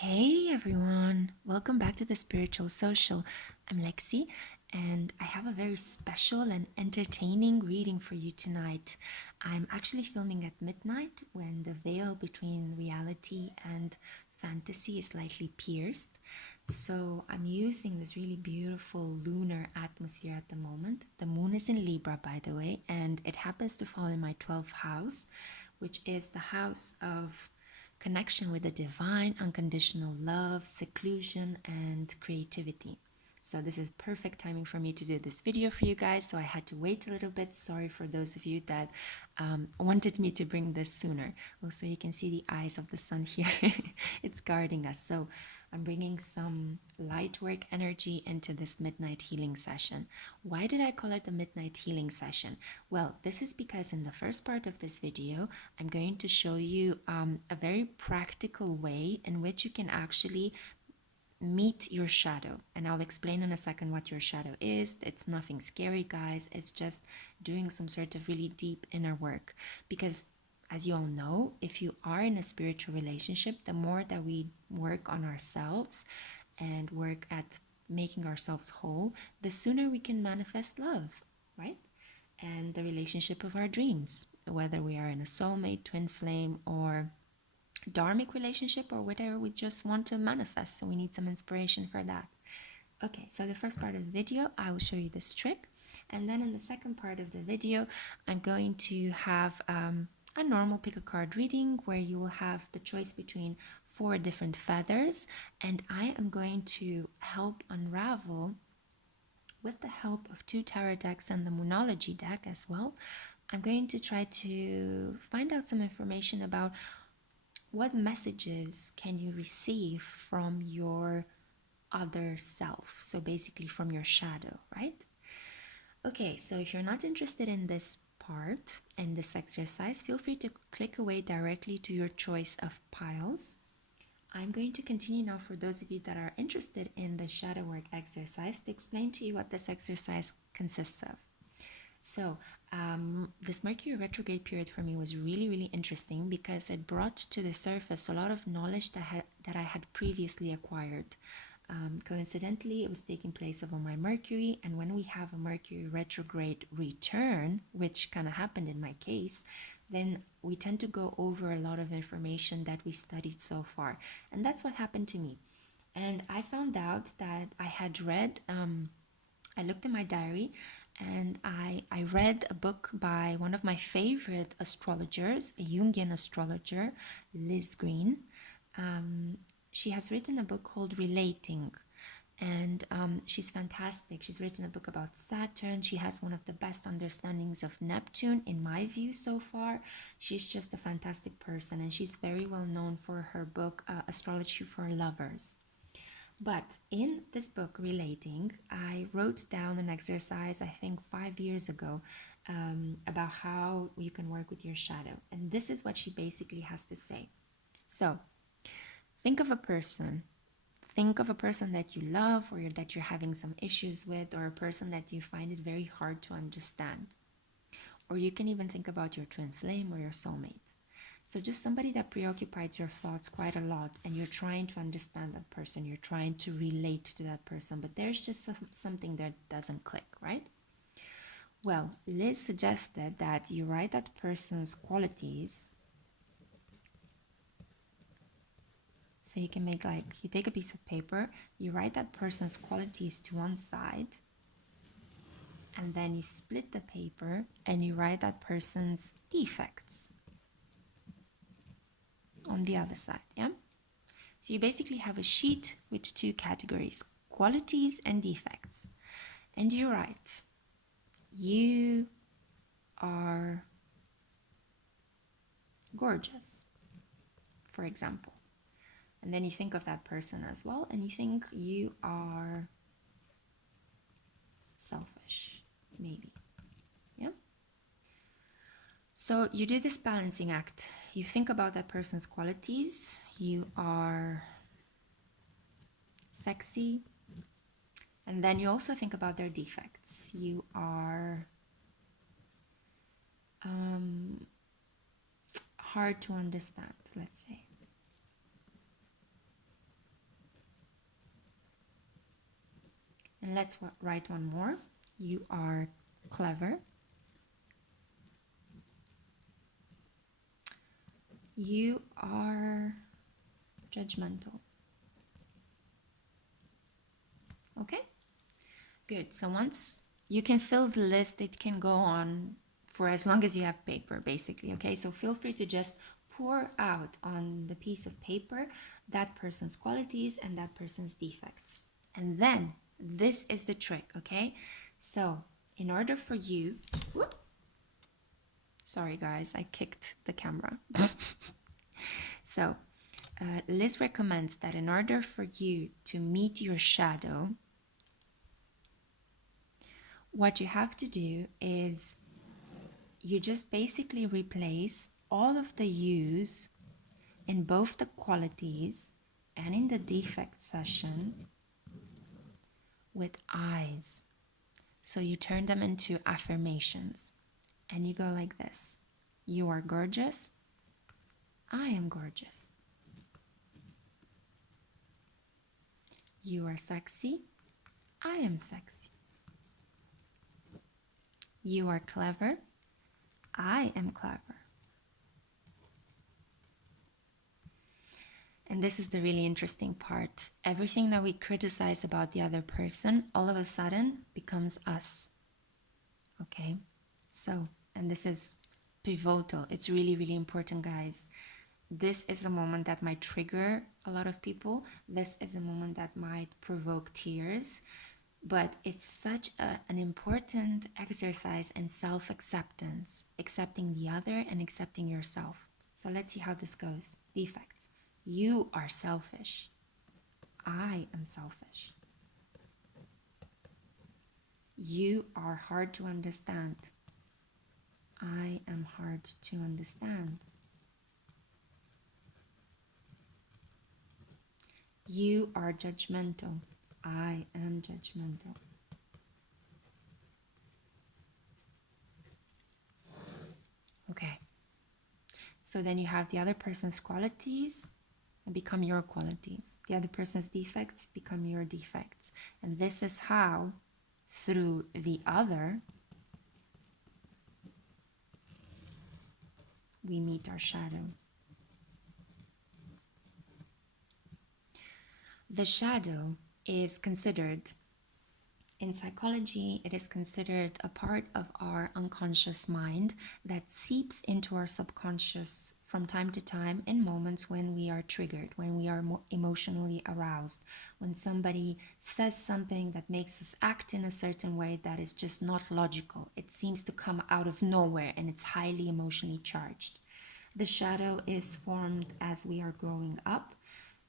Hey everyone, welcome back to the Spiritual Social. I'm Lexi, and I have a very special and entertaining reading for you tonight. I'm actually filming at midnight when the veil between reality and fantasy is slightly pierced. So I'm using this really beautiful lunar atmosphere at the moment. The moon is in Libra, by the way, and it happens to fall in my 12th house, which is the house of connection with the divine, unconditional love, seclusion, and creativity. So this is perfect timing for me to do this video for you guys. So I had to wait a little bit. Sorry for those of you that wanted me to bring this sooner. Also, you can see the eyes of the sun here. It's guarding us. So I'm bringing some light work energy into this midnight healing session. Why did I call it a midnight healing session? Well, this is because in the first part of this video, I'm going to show you a very practical way in which you can actually meet your shadow. And I'll explain in a second what your shadow is. It's nothing scary, guys. It's just doing some sort of really deep inner work. Because as you all know, if you are in a spiritual relationship, the more that we work on ourselves and work at making ourselves whole, the sooner we can manifest love, right? And the relationship of our dreams, whether we are in a soulmate, twin flame, or dharmic relationship, or whatever we just want to manifest. So we need some inspiration for that. Okay, so the first part of the video, I will show you this trick. And then in the second part of the video, I'm going to have a normal pick a card reading where you will have the choice between 4 different feathers. And I am going to help unravel, with the help of 2 tarot decks and the Moonology deck as well. I'm going to try to find out some information about what messages can you receive from your other self, so basically from your shadow, right? Okay, so if you're not interested in this part and this exercise, feel free to click away directly to your choice of piles. I'm going to continue now for those of you that are interested in the shadow work exercise to explain to you what this exercise consists of. So this Mercury retrograde period for me was really, really interesting because it brought to the surface a lot of knowledge that I had previously acquired. Coincidentally, it was taking place over my Mercury, and when we have a Mercury retrograde return, which kind of happened in my case, then we tend to go over a lot of information that we studied so far. And that's what happened to me. And I found out that I had read, I looked in my diary and I read a book by one of my favorite astrologers, a Jungian astrologer, Liz Green. She has written a book called Relating, and she's fantastic. She's written a book about Saturn. She has one of the best understandings of Neptune, in my view, so far. She's just a fantastic person, and she's very well known for her book, Astrology for Lovers. But in this book, Relating, I wrote down an exercise, I think 5 years ago, about how you can work with your shadow. And this is what she basically has to say. So, think of a person. Think of a person that you love or that you're having some issues with, or a person that you find it very hard to understand. Or you can even think about your twin flame or your soulmate. So just somebody that preoccupies your thoughts quite a lot, and you're trying to understand that person, you're trying to relate to that person, but there's just something that doesn't click, right? Well, Liz suggested that you write that person's qualities. So you can make, like, you take a piece of paper, you write that person's qualities to one side, and then you split the paper and you write that person's defects on the other side, yeah? So you basically have a sheet with 2 categories, qualities and defects. And you write, you are gorgeous, for example. And then you think of that person as well, and you think you are selfish, maybe. Yeah? So you do this balancing act. You think about that person's qualities. You are sexy. And then you also think about their defects. You are hard to understand, let's say. let's write one more. You are clever. You are judgmental. Okay, good. So once you can fill the list, it can go on for as long as you have paper, basically. Okay, so feel free to just pour out on the piece of paper that person's qualities and that person's defects. And then this is the trick, okay? So in order for you, whoop, sorry guys, I kicked the camera. So Liz recommends that in order for you to meet your shadow, what you have to do is you just basically replace all of the yous in both the qualities and in the defect session with I's. So you turn them into affirmations and you go like this. You are gorgeous. I am gorgeous. You are sexy. I am sexy. You are clever. I am clever. And this is the really interesting part. Everything that we criticize about the other person, all of a sudden becomes us. Okay? So, and this is pivotal. It's really, really important, guys. This is a moment that might trigger a lot of people. This is a moment that might provoke tears. But it's such an important exercise in self-acceptance, accepting the other and accepting yourself. So let's see how this goes. Defects. You are selfish. I am selfish. You are hard to understand. I am hard to understand. You are judgmental. I am judgmental. Okay. So then you have the other person's qualities become your qualities. The other person's defects become your defects. And this is how, through the other, we meet our shadow. The shadow is considered, in psychology, it is considered a part of our unconscious mind that seeps into our subconscious from time to time in moments when we are triggered, when we are more emotionally aroused, when somebody says something that makes us act in a certain way that is just not logical. It seems to come out of nowhere and it's highly emotionally charged. The shadow is formed as we are growing up,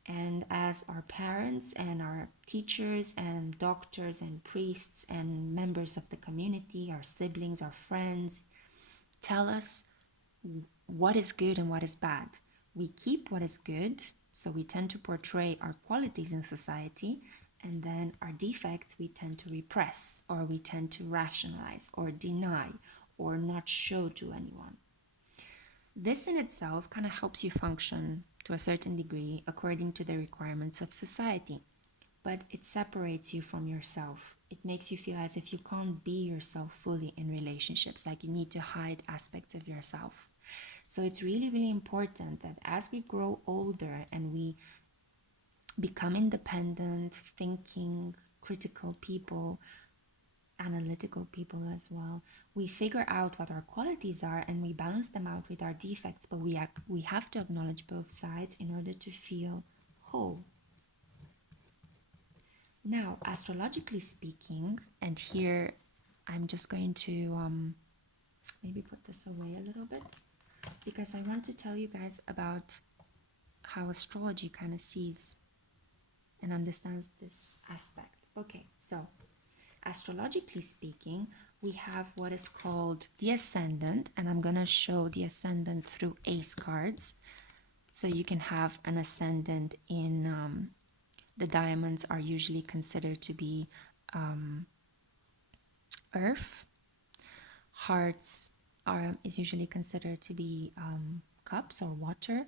and as our parents and our teachers and doctors and priests and members of the community, our siblings, our friends, tell us what is good and what is bad. We keep what is good, so we tend to portray our qualities in society, and then our defects we tend to repress, or we tend to rationalize or deny or not show to anyone. This in itself kind of helps you function to a certain degree according to the requirements of society, but it separates you from yourself. It makes you feel as if you can't be yourself fully in relationships, like you need to hide aspects of yourself. So it's really, really important that as we grow older and we become independent, thinking, critical people, analytical people as well, we figure out what our qualities are and we balance them out with our defects, but we have to acknowledge both sides in order to feel whole. Now, astrologically speaking, and here I'm just going to maybe put this away a little bit, because I want to tell you guys about how astrology kind of sees and understands this aspect. Okay, so astrologically speaking, we have what is called the ascendant, and I'm going to show the ascendant through ace cards. So you can have an ascendant in, the diamonds are usually considered to be earth. Hearts is usually considered to be cups or water.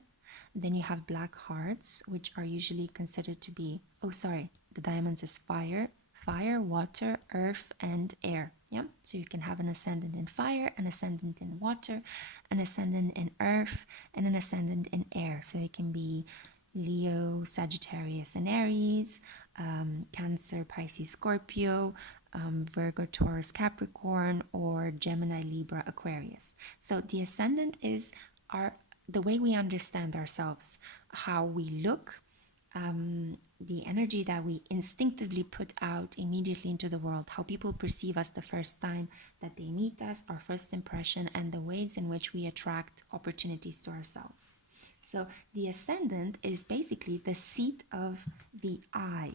Then you have black hearts, which are usually considered to be, oh sorry, the diamonds is fire. fire, water, earth, and air. Yeah, so you can have an ascendant in fire, an ascendant in water, an ascendant in earth, and an ascendant in air. So it can be Leo, Sagittarius, and Aries, Cancer, Pisces, Scorpio, Virgo, Taurus, Capricorn, or Gemini, Libra, Aquarius. So the ascendant is the way we understand ourselves, how we look, the energy that we instinctively put out immediately into the world, how people perceive us the first time that they meet us, our first impression, and the ways in which we attract opportunities to ourselves. So the ascendant is basically the seat of the I.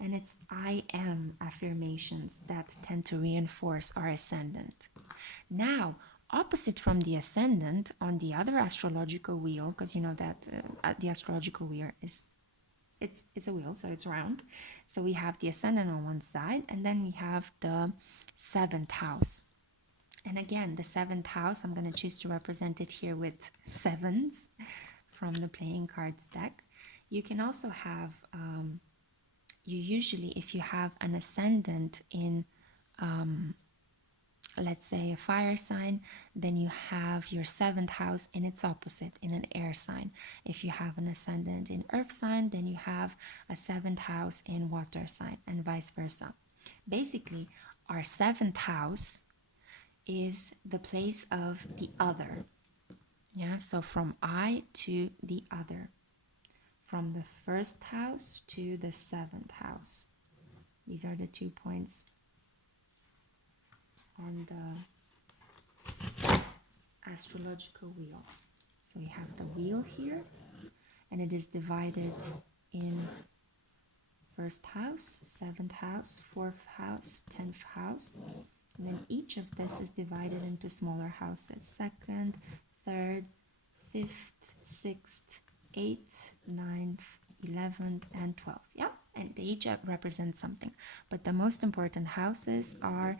And it's I am affirmations that tend to reinforce our ascendant. Now, opposite from the ascendant on the other astrological wheel, because you know that the astrological wheel is it's a wheel, so it's round. So we have the ascendant on one side, and then we have the seventh house. And again, the seventh house, I'm going to choose to represent it here with sevens from the playing cards deck. You can also have, you usually, if you have an ascendant in, let's say, a fire sign, then you have your seventh house in its opposite, in an air sign. If you have an ascendant in earth sign, then you have a seventh house in water sign, and vice versa. Basically, our seventh house is the place of the other. Yeah, so from I to the other, from the first house to the seventh house. These are the 2 points on the astrological wheel. So we have the wheel here, and it is divided in first house, seventh house, fourth house, 10th house. And then each of this is divided into smaller houses: second, third, fifth, sixth, eighth, ninth, 11th, and 12th. Yeah, and they each represent something. But the most important houses are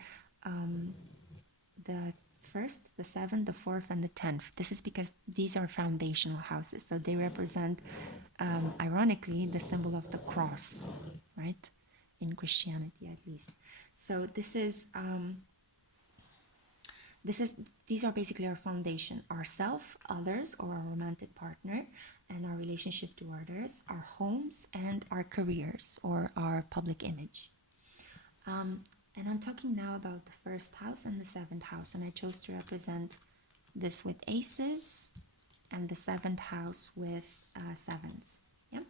the first, the seventh, the fourth, and the 10th. This is because these are foundational houses. So they represent, ironically, the symbol of the cross, right? In Christianity, at least. So these are basically our foundation: ourself, others, or our romantic partner, and our relationship to others, our homes, and our careers, or our public image. And I'm talking now about the first house and the seventh house, and I chose to represent this with aces and the seventh house with sevens. Yeah.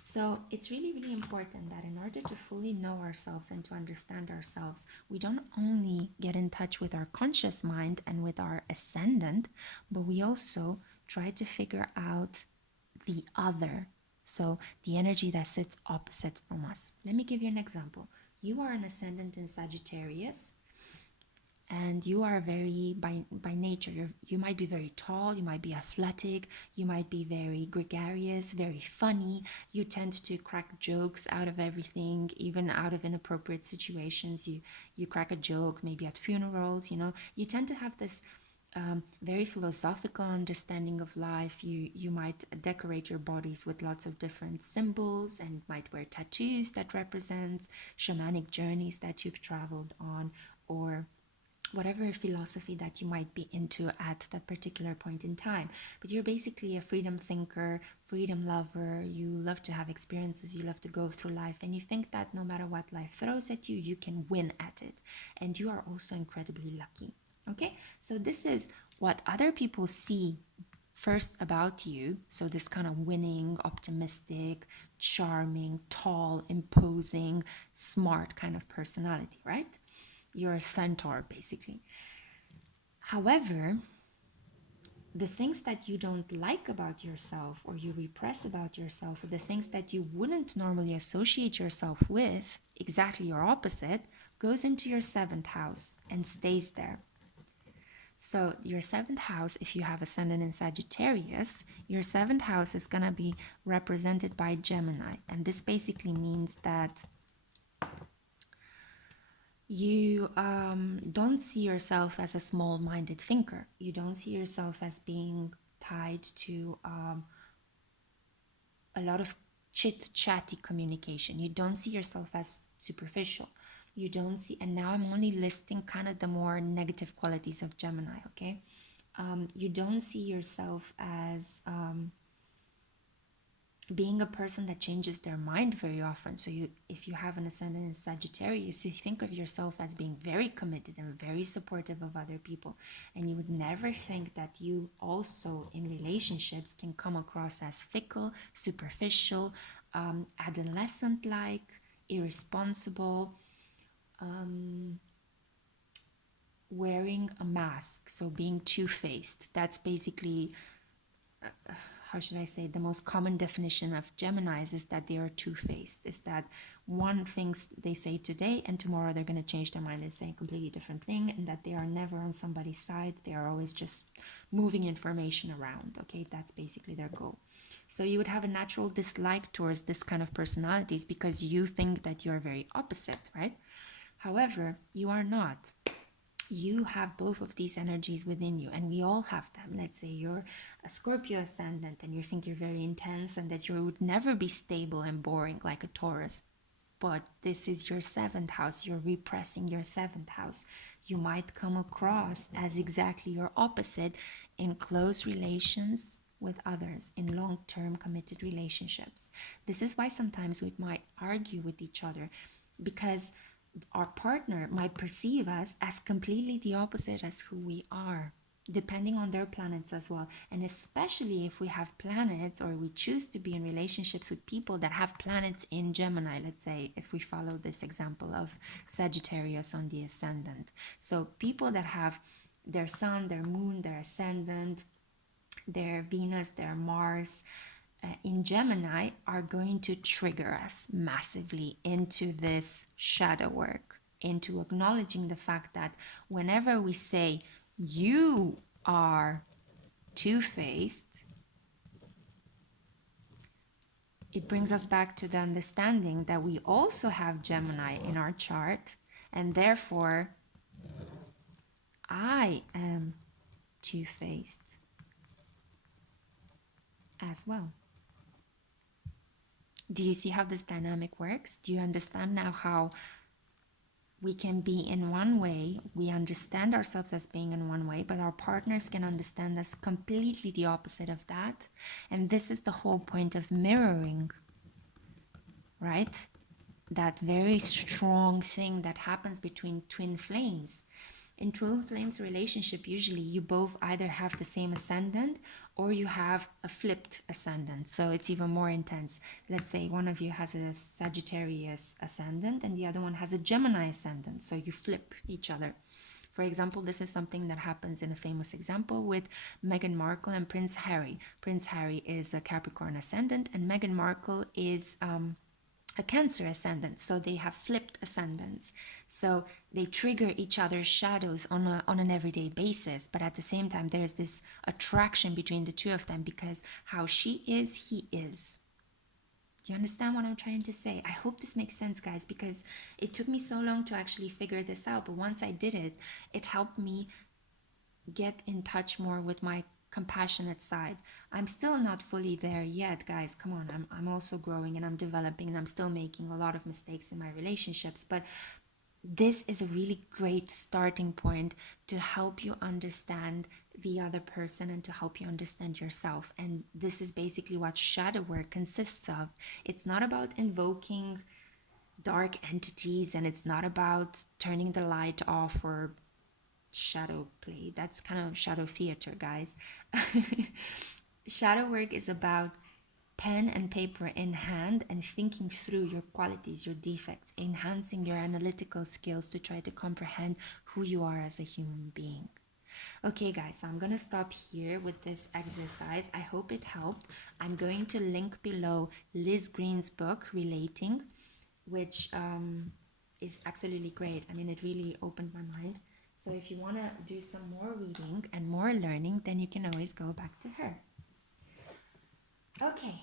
So it's really, really important that in order to fully know ourselves and to understand ourselves, we don't only get in touch with our conscious mind and with our ascendant, but we also try to figure out the other. So the energy that sits opposite from us. Let me give you an example. You are an ascendant in Sagittarius, and you are very, by nature, you might be very tall, you might be athletic, you might be very gregarious, very funny. You tend to crack jokes out of everything, even out of inappropriate situations. You crack a joke maybe at funerals. You tend to have this very philosophical understanding of life. You might decorate your bodies with lots of different symbols, and might wear tattoos that represents shamanic journeys that you've traveled on, or whatever philosophy that you might be into at that particular point in time. But you're basically a freedom thinker, freedom lover. You love to have experiences, you love to go through life, and you think that no matter what life throws at you, you can win at it. And you are also incredibly lucky. Okay, so this is what other people see first about you. So this kind of winning, optimistic, charming, tall, imposing, smart kind of personality, right? You're a centaur, basically. However, the things that you don't like about yourself, or you repress about yourself, or the things that you wouldn't normally associate yourself with, exactly your opposite, goes into your seventh house and stays there. So your seventh house, if you have ascendant in Sagittarius, your seventh house is going to be represented by Gemini. And this basically means that you don't see yourself as a small-minded thinker. You don't see yourself as being tied to a lot of chit-chatty communication. You don't see yourself as superficial. You don't see, and now I'm only listing kind of the more negative qualities of Gemini, okay? You don't see yourself as being a person that changes their mind very often. So if you have an ascendant in Sagittarius, you think of yourself as being very committed and very supportive of other people, and you would never think that you also in relationships can come across as fickle, superficial, adolescent like, irresponsible, wearing a mask, so being two-faced. That's basically, how should I say, the most common definition of Geminis is that they are two-faced. Is that one things they say today and tomorrow they're going to change their mind and say a completely different thing, and that they are never on somebody's side. They are always just moving information around. Okay, that's basically their goal. So you would have a natural dislike towards this kind of personalities because you think that you're very opposite, right? However, you are not. You have both of these energies within you, and we all have them. Let's say you're a Scorpio ascendant and you think you're very intense and that you would never be stable and boring like a Taurus, but this is your seventh house. You're repressing your seventh house. You might come across as exactly your opposite in close relations with others, in long-term committed relationships. This is why sometimes we might argue with each other, because our partner might perceive us as completely the opposite as who we are, depending on their planets as well. And especially if we have planets, or we choose to be in relationships with people that have planets in Gemini, let's say, if we follow this example of Sagittarius on the ascendant. So people that have their sun, their moon, their ascendant, their Venus, their Mars, in Gemini are going to trigger us massively into this shadow work, into acknowledging the fact that whenever we say you are two-faced, it brings us back to the understanding that we also have Gemini in our chart, and therefore I am two-faced as well. Do you see how this dynamic works? Do you understand now how we can be in one way, we understand ourselves as being in one way, but our partners can understand us completely the opposite of that? And this is the whole point of mirroring, right? That very strong thing that happens between twin flames. In twin flames relationship, usually you both either have the same ascendant or you have a flipped ascendant. So it's even more intense. Let's say one of you has a Sagittarius ascendant and the other one has a Gemini ascendant. So you flip each other. For example, this is something that happens in a famous example with Meghan Markle and Prince Harry. Prince Harry is a Capricorn ascendant and Meghan Markle is a Cancer ascendant, so they have flipped ascendants. So they trigger each other's shadows on an everyday basis, but at the same time there is this attraction between the two of them because how she is, he is. Do you understand what I'm trying to say? I hope this makes sense, guys, because it took me so long to actually figure this out, but once I did it, it helped me get in touch more with my compassionate side. I'm still not fully there yet, guys. Come on, I'm also growing and I'm developing and I'm still making a lot of mistakes in my relationships, but this is a really great starting point to help you understand the other person and to help you understand yourself. And this is basically what shadow work consists of. It's not about invoking dark entities, and it's not about turning the light off or shadow play. That's kind of shadow theater, guys. Shadow work is about pen and paper in hand and thinking through your qualities, your defects, enhancing your analytical skills to try to comprehend who you are as a human being. Okay, guys, so I'm gonna stop here with this exercise. I hope it helped. I'm going to link below Liz Green's book, Relating, which is absolutely great. I mean, it really opened my mind. So if you want to do some more reading and more learning, then you can always go back to her. Okay,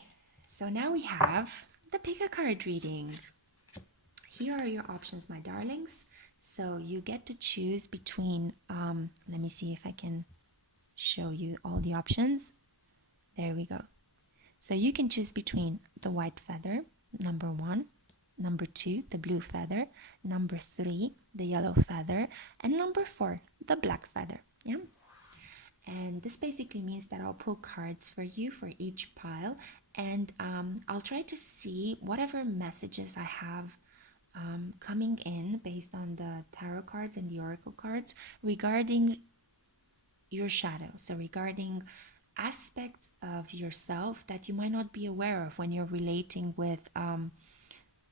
so now we have the pick a card reading. Here are your options, my darlings. So you get to choose between, let me see if I can show you all the options. There we go. So you can choose between the white feather, number 1, number 2, the blue feather, number 3, the yellow feather, and number 4, the black feather. Yeah. And this basically means that I'll pull cards for you for each pile, and I'll try to see whatever messages I have coming in based on the tarot cards and the oracle cards regarding your shadow. So, regarding aspects of yourself that you might not be aware of when you're relating with,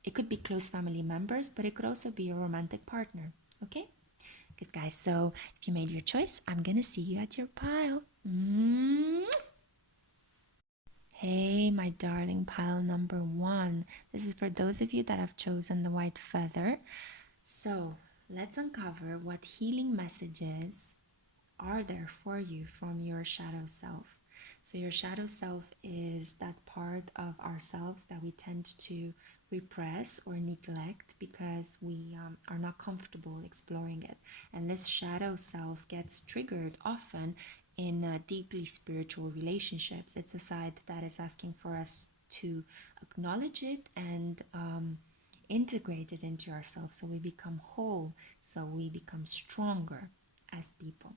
it could be close family members, but it could also be a romantic partner. Okay? Good, guys. So, if you made your choice, I'm gonna see you at your pile. Hey, my darling pile number 1. This is for those of you that have chosen the white feather. So, let's uncover what healing messages are there for you from your shadow self. So, your shadow self is that part of ourselves that we tend to repress or neglect because we are not comfortable exploring it. And this shadow self gets triggered often in deeply spiritual relationships. It's a side that is asking for us to acknowledge it and integrate it into ourselves so we become whole, so we become stronger as people.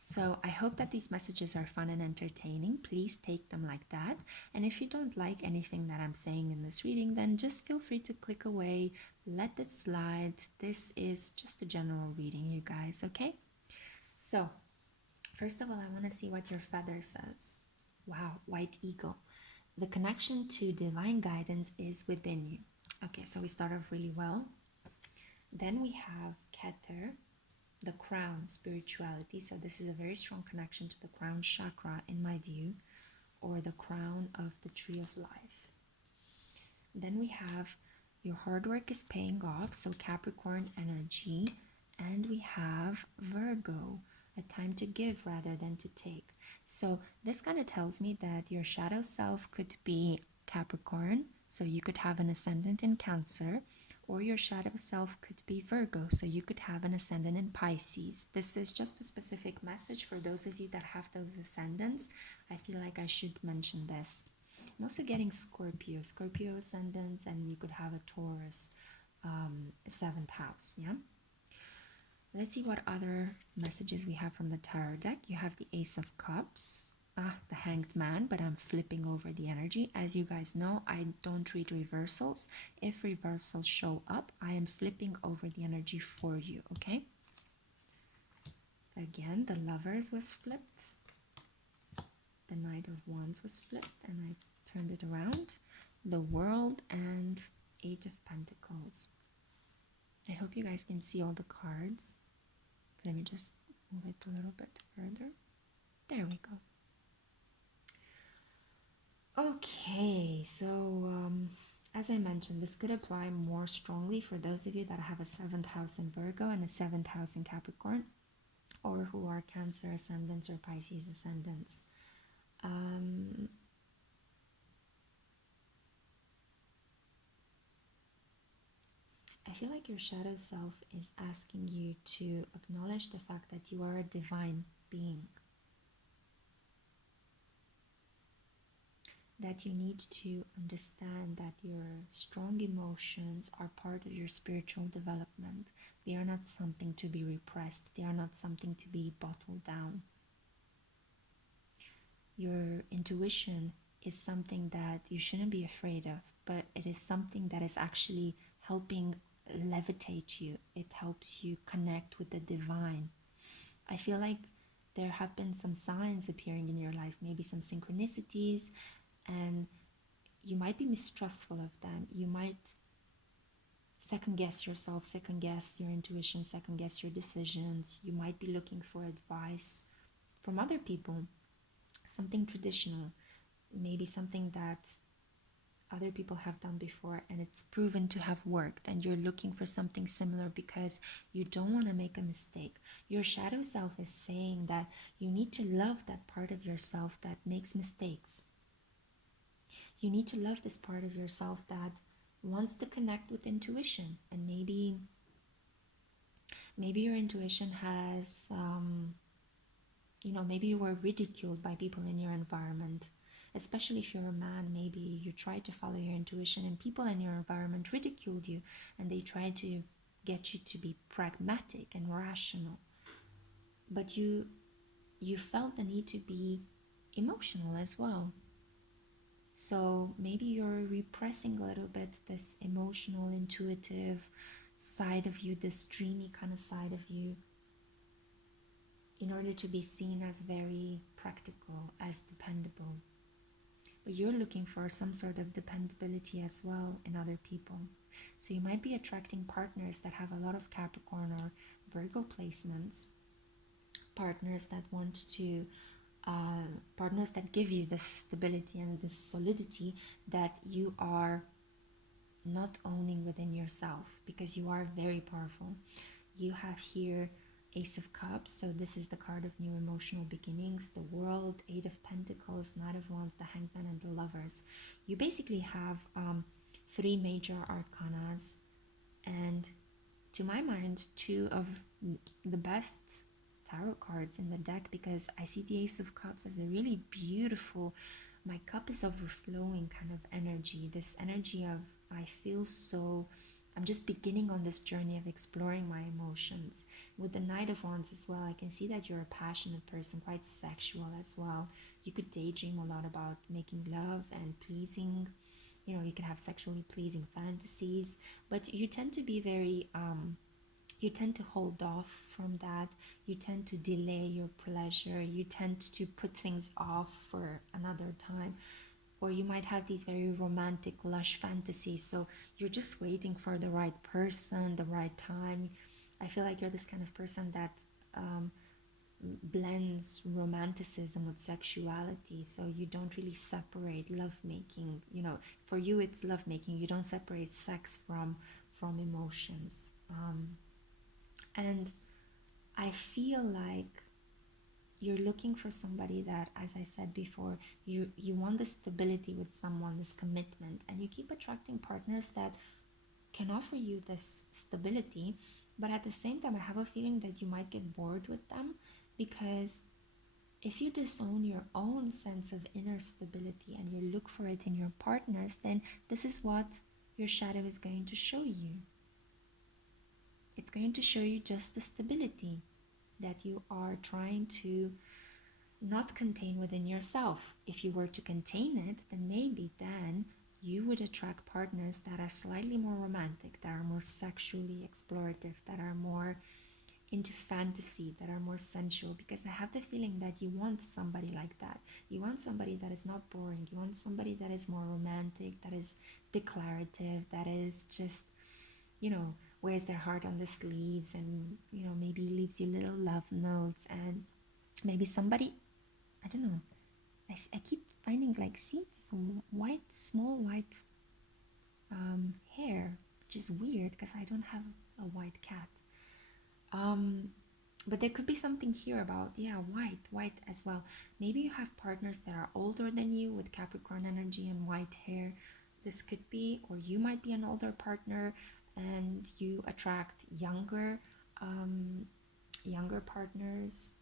So I hope that these messages are fun and entertaining. Please take them like that. And if you don't like anything that I'm saying in this reading, then just feel free to click away, let it slide. This is just a general reading, you guys, okay? So, first of all, I want to see what your feather says. Wow, white eagle. The connection to divine guidance is within you. Okay, so we start off really well. Then we have Keter, the crown, spirituality. So this is a very strong connection to the crown chakra in my view, or the crown of the tree of life. Then we have your hard work is paying off, so Capricorn energy. And we have Virgo, a time to give rather than to take. So this kind of tells me that your shadow self could be Capricorn, so you could have an ascendant in Cancer, or your shadow self could be Virgo, so you could have an ascendant in Pisces. This is just a specific message for those of you that have those ascendants. I feel like I should mention this. I'm also getting Scorpio ascendants, and you could have a Taurus 7th house, yeah? Let's see what other messages we have from the tarot deck. You have the Ace of Cups, the Hanged Man, but I'm flipping over the energy. As you guys know, I don't read reversals. If reversals show up, I am flipping over the energy for you, okay? Again, the Lovers was flipped. The Knight of Wands was flipped, and I turned it around. The World and Eight of Pentacles. I hope you guys can see all the cards. Let me just move it a little bit further. There we go. Okay, so as I mentioned, this could apply more strongly for those of you that have a 7th house in Virgo and a 7th house in Capricorn, or who are Cancer ascendants or Pisces ascendants. I feel like your shadow self is asking you to acknowledge the fact that you are a divine being. That you need to understand that your strong emotions are part of your spiritual development. They are not something to be repressed. They are not something to be bottled down. Your intuition is something that you shouldn't be afraid of, but it is something that is actually helping levitate you. It helps you connect with the divine. I feel like there have been some signs appearing in your life, maybe some synchronicities, and you might be mistrustful of them. You might second guess yourself, second guess your intuition, second guess your decisions. You might be looking for advice from other people, something traditional, maybe something that other people have done before and it's proven to have worked, and you're looking for something similar because you don't want to make a mistake. Your shadow self is saying that you need to love that part of yourself that makes mistakes. You need to love this part of yourself that wants to connect with intuition, and maybe your intuition has maybe you were ridiculed by people in your environment. especially if you're a man. Maybe you try to follow your intuition and people in your environment ridiculed you, and they try to get you to be pragmatic and rational, but you felt the need to be emotional as well. So maybe you're repressing a little bit this emotional, intuitive side of you, this dreamy kind of side of you, in order to be seen as very practical, as dependable. But you're looking for some sort of dependability as well in other people. So you might be attracting partners that have a lot of Capricorn or Virgo placements, partners that want to partners that give you this stability and this solidity that you are not owning within yourself, because you are very powerful. You have here Ace of Cups, so this is the card of new emotional beginnings, the World, Eight of Pentacles, Knight of Wands, the Hangman, and the Lovers. You basically have three major arcanas, and to my mind, two of the best tarot cards in the deck, because I see the Ace of Cups as a really beautiful, my cup is overflowing kind of energy, this energy of I feel so, I'm just beginning on this journey of exploring my emotions. With the Knight of Wands as well, I can see that you're a passionate person, quite sexual as well. You could daydream a lot about making love and pleasing, you know, you can have sexually pleasing fantasies, but you tend to be very you tend to hold off from that. You tend to delay your pleasure. You tend to put things off for another time. Or you might have these very romantic, lush fantasies. So you're just waiting for the right person, the right time. I feel like you're this kind of person that blends romanticism with sexuality. So you don't really separate lovemaking. You know, for you it's lovemaking. You don't separate sex from emotions. And I feel like you're looking for somebody that, as I said before, you want the stability with someone, this commitment, and you keep attracting partners that can offer you this stability. But at the same time, I have a feeling that you might get bored with them, because if you disown your own sense of inner stability and you look for it in your partners, then this is what your shadow is going to show you. It's going to show you just the stability that you are trying to not contain within yourself. If you were to contain it, then maybe then you would attract partners that are slightly more romantic, that are more sexually explorative, that are more into fantasy, that are more sensual, because I have the feeling that you want somebody like that. You want somebody that is not boring. You want somebody that is more romantic, that is declarative, that is just, you know, wears their heart on the sleeves, and, you know, maybe leaves you little love notes, and maybe somebody, I don't know, I keep finding like, see, some white, small white hair, which is weird because I don't have a white cat. But there could be something here about, yeah, white as well. Maybe you have partners that are older than you with Capricorn energy and white hair. This could be, or you might be an older partner and you attract younger partners,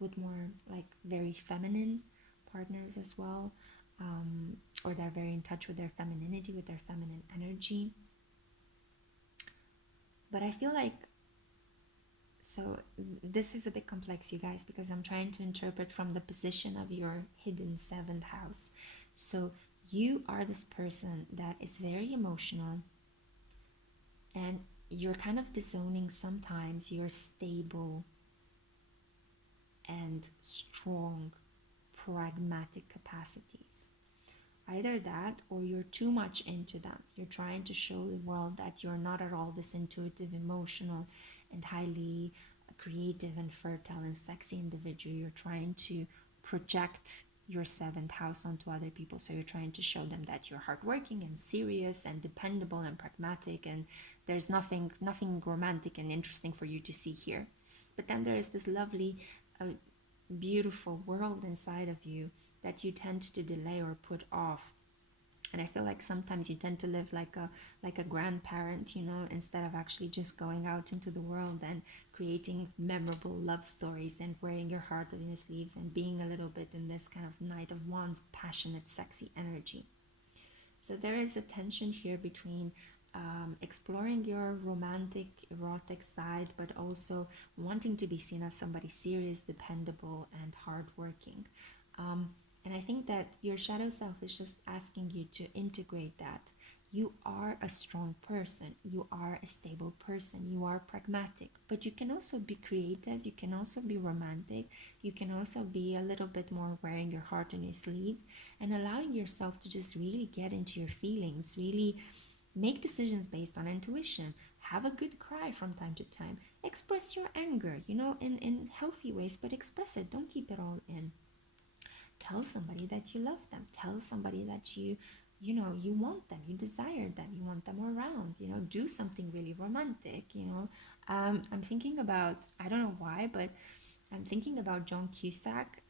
with more like very feminine partners as well, or they're very in touch with their femininity, with their feminine energy. But I feel like, so this is a bit complex, you guys, because I'm trying to interpret from the position of your hidden seventh house. So you are this person that is very emotional, and you're kind of disowning sometimes your stable and strong pragmatic capacities. Either that, or you're too much into them. You're trying to show the world that you're not at all this intuitive, emotional, and highly creative and fertile and sexy individual. You're trying to project your seventh house onto other people. So you're trying to show them that you're hardworking and serious and dependable and pragmatic, and there's nothing romantic and interesting for you to see here. But then there is this lovely, beautiful world inside of you that you tend to delay or put off. And I feel like sometimes you tend to live like a grandparent, instead of actually just going out into the world and creating memorable love stories and wearing your heart on your sleeves and being a little bit in this kind of Knight of Wands, passionate, sexy energy. So there is a tension here between exploring your romantic, erotic side, but also wanting to be seen as somebody serious, dependable, and hardworking. Um, and I think that your shadow self is just asking you to integrate that. You are a strong person, you are a stable person, you are pragmatic, but you can also be creative, you can also be romantic, you can also be a little bit more wearing your heart on your sleeve and allowing yourself to just really get into your feelings, really make decisions based on intuition, have a good cry from time to time, express your anger, in healthy ways, but express it, don't keep it all in. Tell somebody that you love them, tell somebody that you want them, you desire them, you want them around, do something really romantic. I'm thinking about, I don't know why, but I'm thinking about John Cusack.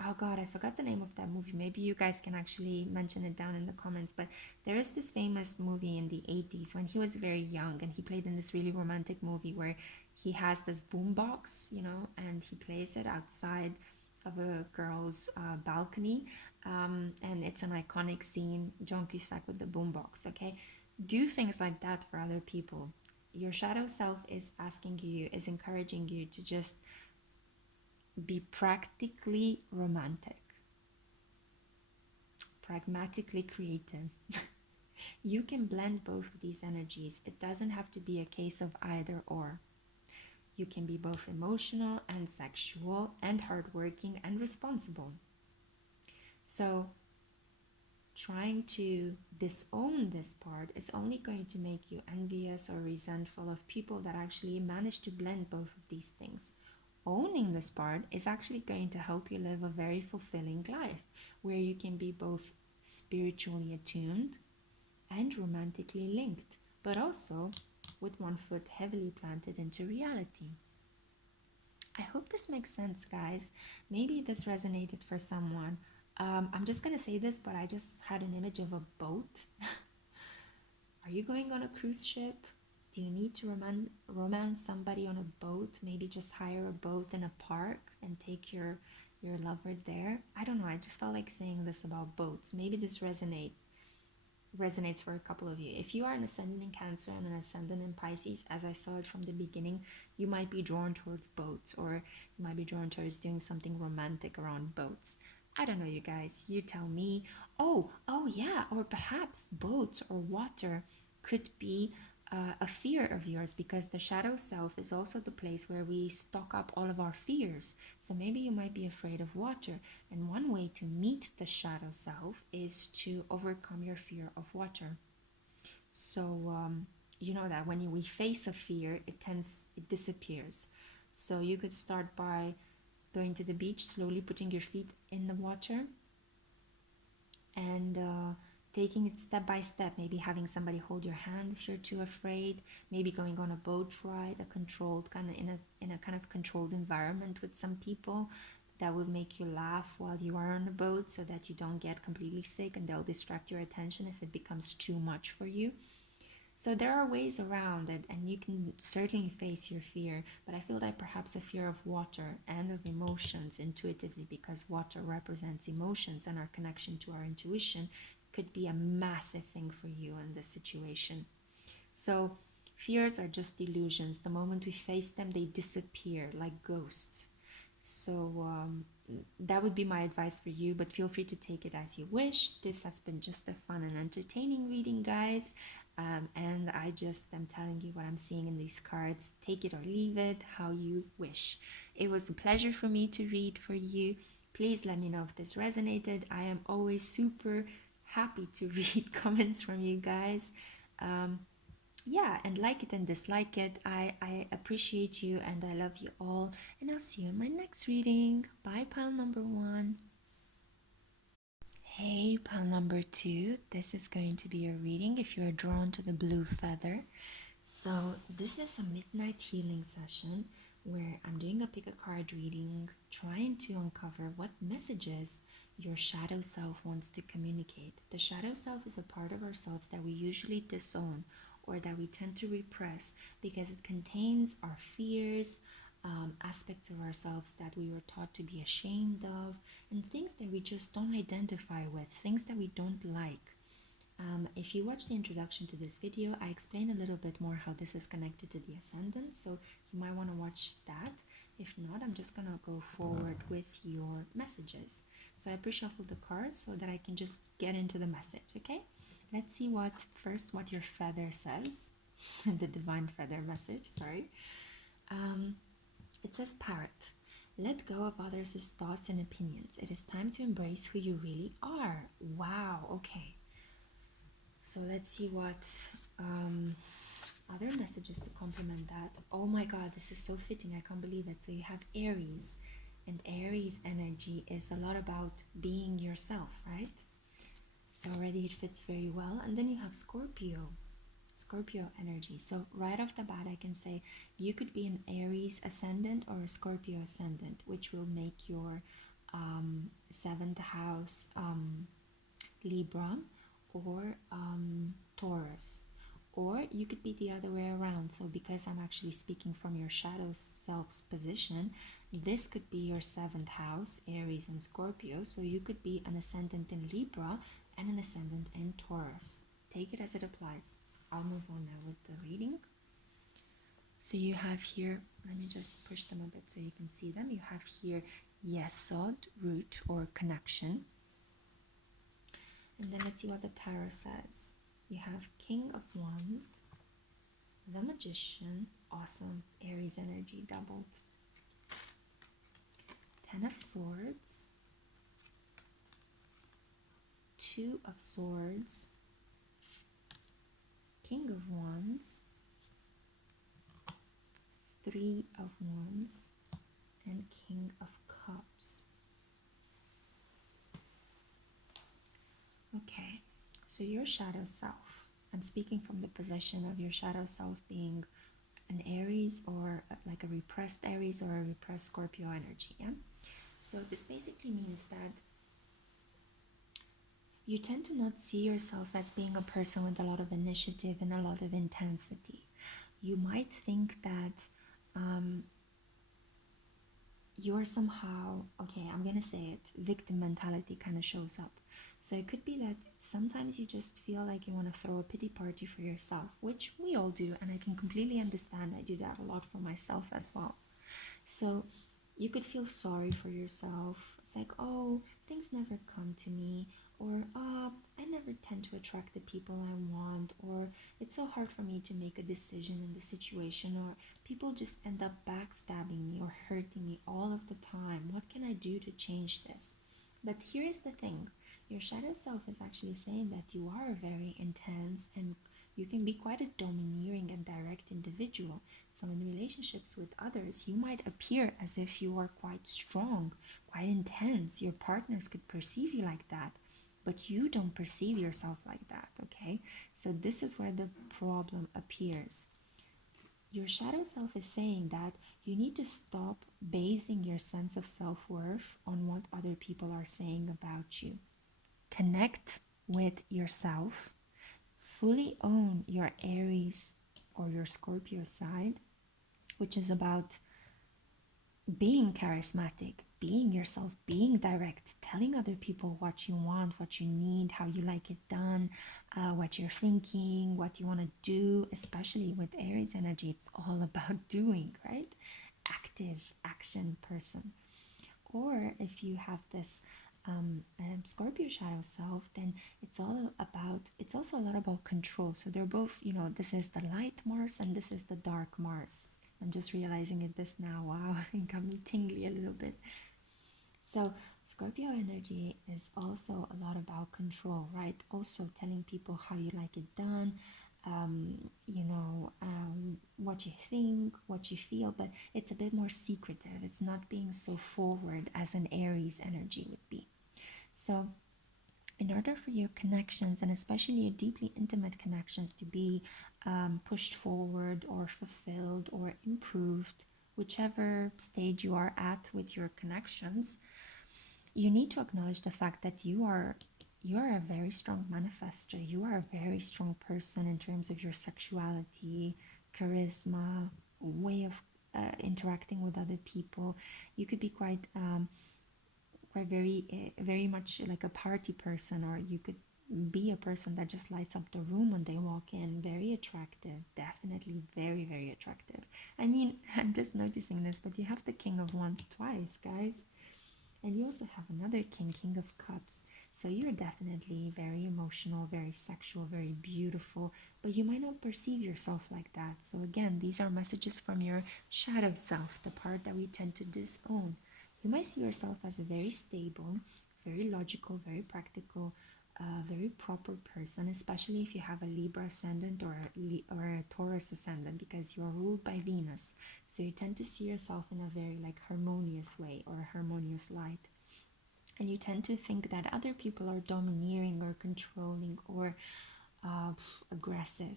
Oh god, I forgot the name of that movie. Maybe you guys can actually mention it down in the comments. But there is this famous movie in the 80s when he was very young and he played in this really romantic movie where he has this boombox, and he plays it outside of a girl's balcony. And it's an iconic scene, John Cusack with the boombox, okay? Do things like that for other people. Your shadow self is asking you, is encouraging you to just be practically romantic, pragmatically creative. You can blend both of these energies. It doesn't have to be a case of either or. You can be both emotional and sexual and hardworking and responsible. So, trying to disown this part is only going to make you envious or resentful of people that actually manage to blend both of these things. Owning this part is actually going to help you live a very fulfilling life where you can be both spiritually attuned and romantically linked, but also with one foot heavily planted into reality. I hope this makes sense, guys. Maybe this resonated for someone. I'm just gonna say this, but I just had an image of a boat. Are you going on a cruise ship? Do you need to romance somebody on a boat? Maybe just hire a boat in a park and take your lover there. I don't know. I just felt like saying this about boats. Maybe this resonates for a couple of you. If you are an ascendant in Cancer and an ascendant in Pisces, as I saw it from the beginning, you might be drawn towards boats, or you might be drawn towards doing something romantic around boats. I don't know, you guys. You tell me. Oh yeah, or perhaps boats or water could be a fear of yours, because the shadow self is also the place where we stock up all of our fears. So maybe you might be afraid of water, and one way to meet the shadow self is to overcome your fear of water. So you know that when we face a fear, it disappears. So you could start by going to the beach, slowly putting your feet in the water, and taking it step by step, maybe having somebody hold your hand if you're too afraid, maybe going on a boat ride, a controlled kind of in a kind of controlled environment with some people that will make you laugh while you are on the boat so that you don't get completely sick, and they'll distract your attention if it becomes too much for you. So there are ways around it, and you can certainly face your fear, but I feel that perhaps a fear of water and of emotions intuitively, because water represents emotions and our connection to our intuition, could be a massive thing for you in this situation. So fears are just illusions. The moment we face them, they disappear like ghosts. So that would be my advice for you, but feel free to take it as you wish. This has been just a fun and entertaining reading, guys. And I just am telling you what I'm seeing in these cards. Take it or leave it, how you wish. It was a pleasure for me to read for you. Please let me know if this resonated. I am always super happy to read comments from you guys. Yeah, and like it and dislike it. I appreciate you and I love you all. And I'll see you in my next reading. Bye, pile number 1. Hey, pile number 2. This is going to be a reading if you're drawn to the blue feather. So this is a midnight healing session where I'm doing a pick a card reading, trying to uncover what messages your shadow self wants to communicate. The shadow self is a part of ourselves that we usually disown or that we tend to repress because it contains our fears, aspects of ourselves that we were taught to be ashamed of, and things that we just don't identify with, things that we don't like. If you watch the introduction to this video, I explain a little bit more how this is connected to the ascendant, so you might want to watch that. If not, I'm just gonna go forward with your messages. So I pre-shuffled the cards so that I can just get into the message, okay? Let's see what your feather says. The divine feather message, sorry. It says parrot. Let go of others' thoughts and opinions. It is time to embrace who you really are. Wow, okay. So let's see what other messages to complement that. Oh my god, this is so fitting. I can't believe it. So you have Aries, and Aries energy is a lot about being yourself, right? So already it fits very well. And then you have Scorpio energy. So right off the bat, I can say you could be an Aries ascendant or a Scorpio ascendant, which will make your seventh house Libra or Taurus. Or you could be the other way around. So because I'm actually speaking from your shadow self's position, this could be your seventh house, Aries and Scorpio. So you could be an ascendant in Libra and an ascendant in Taurus. Take it as it applies. I'll move on now with the reading. So you have here, let me just push them a bit so you can see them. You have here Yesod, root or connection. And then let's see what the tarot says. You have King of Wands, the Magician, awesome, Aries energy doubled. Ten of Swords, Two of Swords, King of Wands, Three of Wands, and King of Cups. Okay, so your shadow self. I'm speaking from the position of your shadow self being an Aries or like a repressed Aries or a repressed Scorpio energy, yeah? So this basically means that you tend to not see yourself as being a person with a lot of initiative and a lot of intensity. You might think that you're somehow, okay, I'm gonna say it, victim mentality kind of shows up. So it could be that sometimes you just feel like you want to throw a pity party for yourself, which we all do, and I can completely understand. I do that a lot for myself as well. So you could feel sorry for yourself. It's like, oh, things never come to me, or I never tend to attract the people I want, or it's so hard for me to make a decision in the situation, or people just end up backstabbing me or hurting me all of the time. What can I do to change this? But here is the thing. Your shadow self is actually saying that you are very intense and you can be quite a domineering and direct individual. So in relationships with others, you might appear as if you are quite strong, quite intense. Your partners could perceive you like that, but you don't perceive yourself like that, okay? So this is where the problem appears. Your shadow self is saying that you need to stop basing your sense of self-worth on what other people are saying about you. Connect with yourself. Fully own your Aries or your Scorpio side, which is about being charismatic, being yourself, being direct, telling other people what you want, what you need, how you like it done, what you're thinking, what you want to do. Especially with Aries energy, it's all about doing, right? Active action person. Or if you have this Scorpio shadow self, then it's also a lot about control. So they're both, this is the light Mars and this is the dark Mars. I'm just realizing this now. Wow, it got me tingly a little bit. So Scorpio energy is also a lot about control, right? Also telling people how you like it done, what you think, what you feel, but it's a bit more secretive. It's not being so forward as an Aries energy would be. So in order for your connections, and especially your deeply intimate connections, to be pushed forward or fulfilled or improved, whichever stage you are at with your connections, you need to acknowledge the fact that you are a very strong manifester. You are a very strong person in terms of your sexuality, charisma, way of interacting with other people. You could be quite very much like a party person, or you could be a person that just lights up the room when they walk in. Very attractive, definitely very, very attractive. I mean, I'm just noticing this, but you have the King of Wands twice, guys. And you also have another king, King of Cups. So you're definitely very emotional, very sexual, very beautiful, but you might not perceive yourself like that. So again, these are messages from your shadow self, the part that we tend to disown. You might see yourself as a very stable, very logical, very practical, very proper person, especially if you have a Libra ascendant or a Taurus ascendant, because you're ruled by Venus. So you tend to see yourself in a very like harmonious way or a harmonious light. And you tend to think that other people are domineering or controlling or aggressive.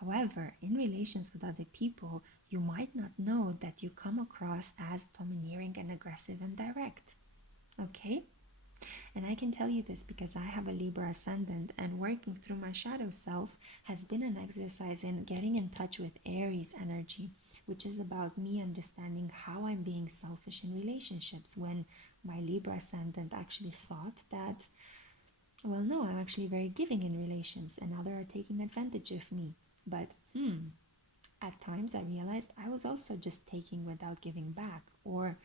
However, in relations with other people, you might not know that you come across as domineering and aggressive and direct. Okay? And I can tell you this because I have a Libra ascendant, and working through my shadow self has been an exercise in getting in touch with Aries energy, which is about me understanding how I'm being selfish in relationships, when my Libra ascendant actually thought that, well, no, I'm actually very giving in relations and others are taking advantage of me. But at times I realized I was also just taking without giving back, or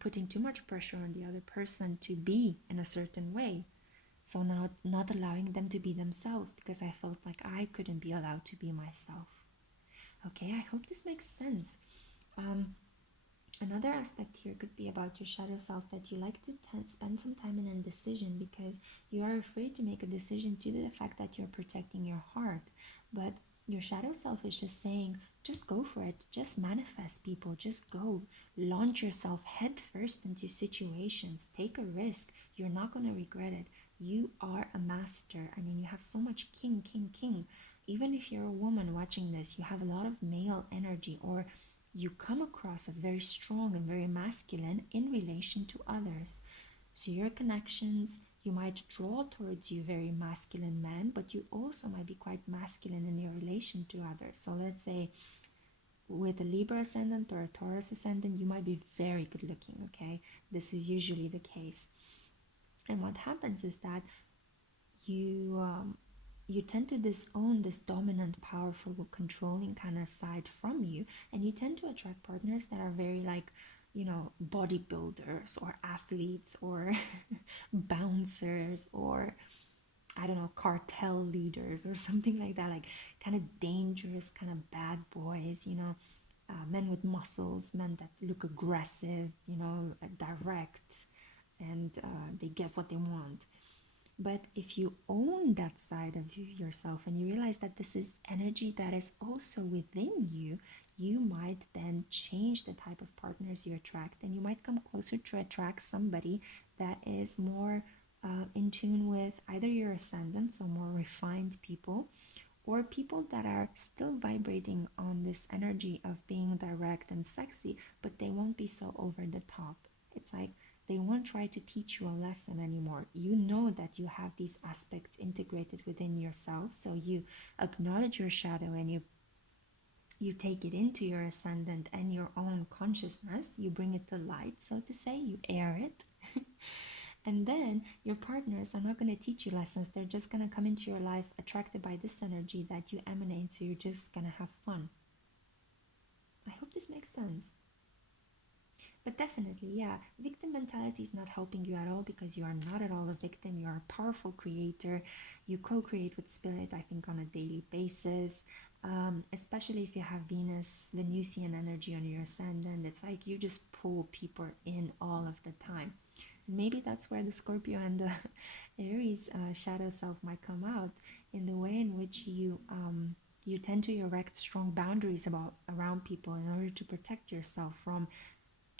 putting too much pressure on the other person to be in a certain way. So now not allowing them to be themselves because I felt like I couldn't be allowed to be myself. Okay, I hope this makes sense. Another aspect here could be about your shadow self, that you like to spend some time in indecision because you are afraid to make a decision due to the fact that you're protecting your heart. But your shadow self is just saying, just go for it, just manifest, people, just go. Launch yourself head first into situations, take a risk. You're not going to regret it. You are a master. I mean, you have so much king, king, king. Even if you're a woman watching this, you have a lot of male energy, or you come across as very strong and very masculine in relation to others. So your connections, you might draw towards you very masculine men, but you also might be quite masculine in your relation to others. So let's say with a Libra ascendant or a Taurus ascendant, you might be very good looking, okay? This is usually the case. And what happens is that you tend to disown this dominant, powerful, controlling kind of side from you, and you tend to attract partners that are very like, bodybuilders or athletes or bouncers, or I don't know, cartel leaders or something like that, like kind of dangerous, kind of bad boys, men with muscles, men that look aggressive, direct, and they get what they want. But if you own that side of yourself and you realize that this is energy that is also within you, you might then change the type of partners you attract, and you might come closer to attract somebody that is more in tune with either your ascendant, so more refined people, or people that are still vibrating on this energy of being direct and sexy, but they won't be so over the top. It's like they won't try to teach you a lesson anymore. You know that you have these aspects integrated within yourself, so you acknowledge your shadow and you take it into your ascendant and your own consciousness. You bring it to light, so to say, you air it. And then your partners are not going to teach you lessons. They're just going to come into your life attracted by this energy that you emanate, so you're just going to have fun. I hope this makes sense. But definitely, yeah, victim mentality is not helping you at all, because you are not at all a victim. You are a powerful creator. You co-create with spirit, I think, on a daily basis. Especially if you have Venus, Venusian energy on your ascendant. It's like you just pull people in all of the time. And maybe that's where the Scorpio and the Aries shadow self might come out, in the way in which you tend to erect strong boundaries around people in order to protect yourself from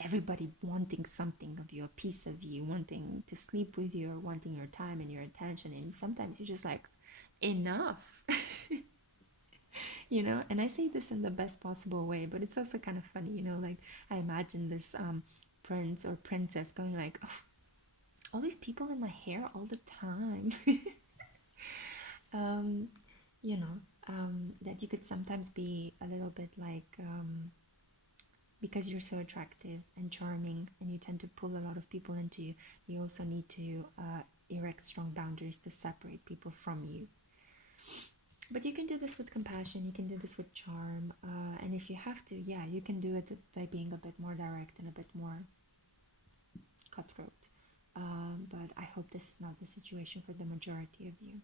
everybody wanting something of you, a piece of you, wanting to sleep with you, or wanting your time and your attention. And sometimes you're just like, enough. And I say this in the best possible way, but it's also kind of funny, like I imagine this prince or princess going like, oh, all these people in my hair all the time. um, you know, that you could sometimes be a little bit like, because you're so attractive and charming and you tend to pull a lot of people into you, you also need to erect strong boundaries to separate people from you. But you can do this with compassion, you can do this with charm, and if you have to, yeah, you can do it by being a bit more direct and a bit more cutthroat. But I hope this is not the situation for the majority of you.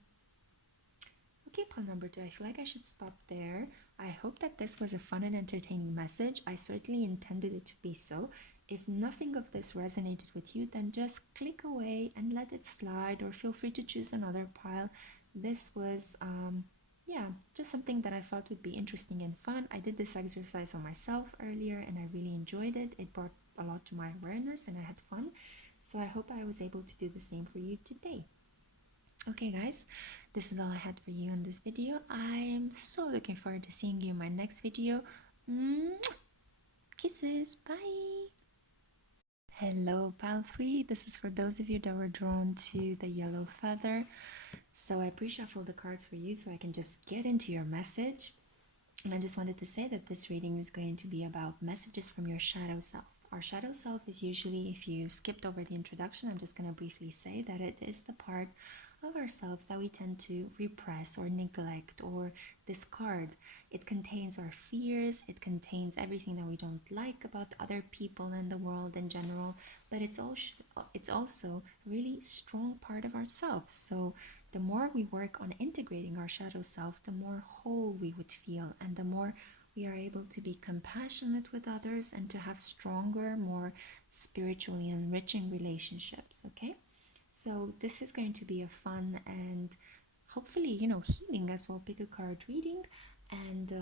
Okay, pile number 2, I feel like I should stop there. I hope that this was a fun and entertaining message. I certainly intended it to be so. If nothing of this resonated with you, then just click away and let it slide, or feel free to choose another pile. This was, yeah, just something that I thought would be interesting and fun. I did this exercise on myself earlier and I really enjoyed it. It brought a lot to my awareness and I had fun. So I hope I was able to do the same for you today. Okay guys, this is all I had for you in this video. I am so looking forward to seeing you in my next video. Kisses, bye! Hello pile 3, this is for those of you that were drawn to the yellow feather. So I pre-shuffled the cards for you so I can just get into your message. And I just wanted to say that this reading is going to be about messages from your shadow self. Our shadow self is usually, if you skipped over the introduction, I'm just going to briefly say that it is the part of ourselves that we tend to repress or neglect or discard. It contains our fears, it contains everything that we don't like about other people and the world in general, but it's also a really strong part of ourselves. So the more we work on integrating our shadow self, the more whole we would feel, and the more we are able to be compassionate with others and to have stronger, more spiritually enriching relationships. Okay, so this is going to be a fun and hopefully, healing as well. Pick a card reading, and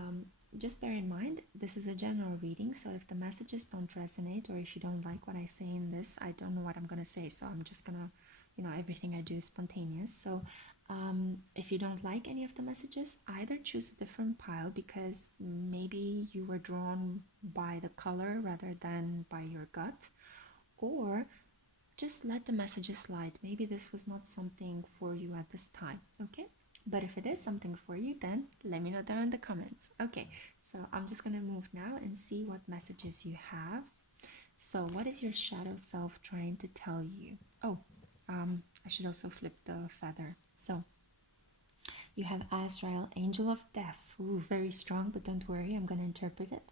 just bear in mind this is a general reading, so if the messages don't resonate or if you don't like what I say in this, I don't know what I'm gonna say, so I'm just gonna, everything I do is spontaneous. So if you don't like any of the messages, either choose a different pile because maybe you were drawn by the color rather than by your gut, or just let the messages slide. Maybe this was not something for you at this time, okay? But if it is something for you, then let me know down in the comments. Okay, so I'm just gonna move now and see what messages you have. So what is your shadow self trying to tell you? Oh, I should also flip the feather. So you have Azrael, Angel of Death. Ooh, very strong, but don't worry, I'm gonna interpret it.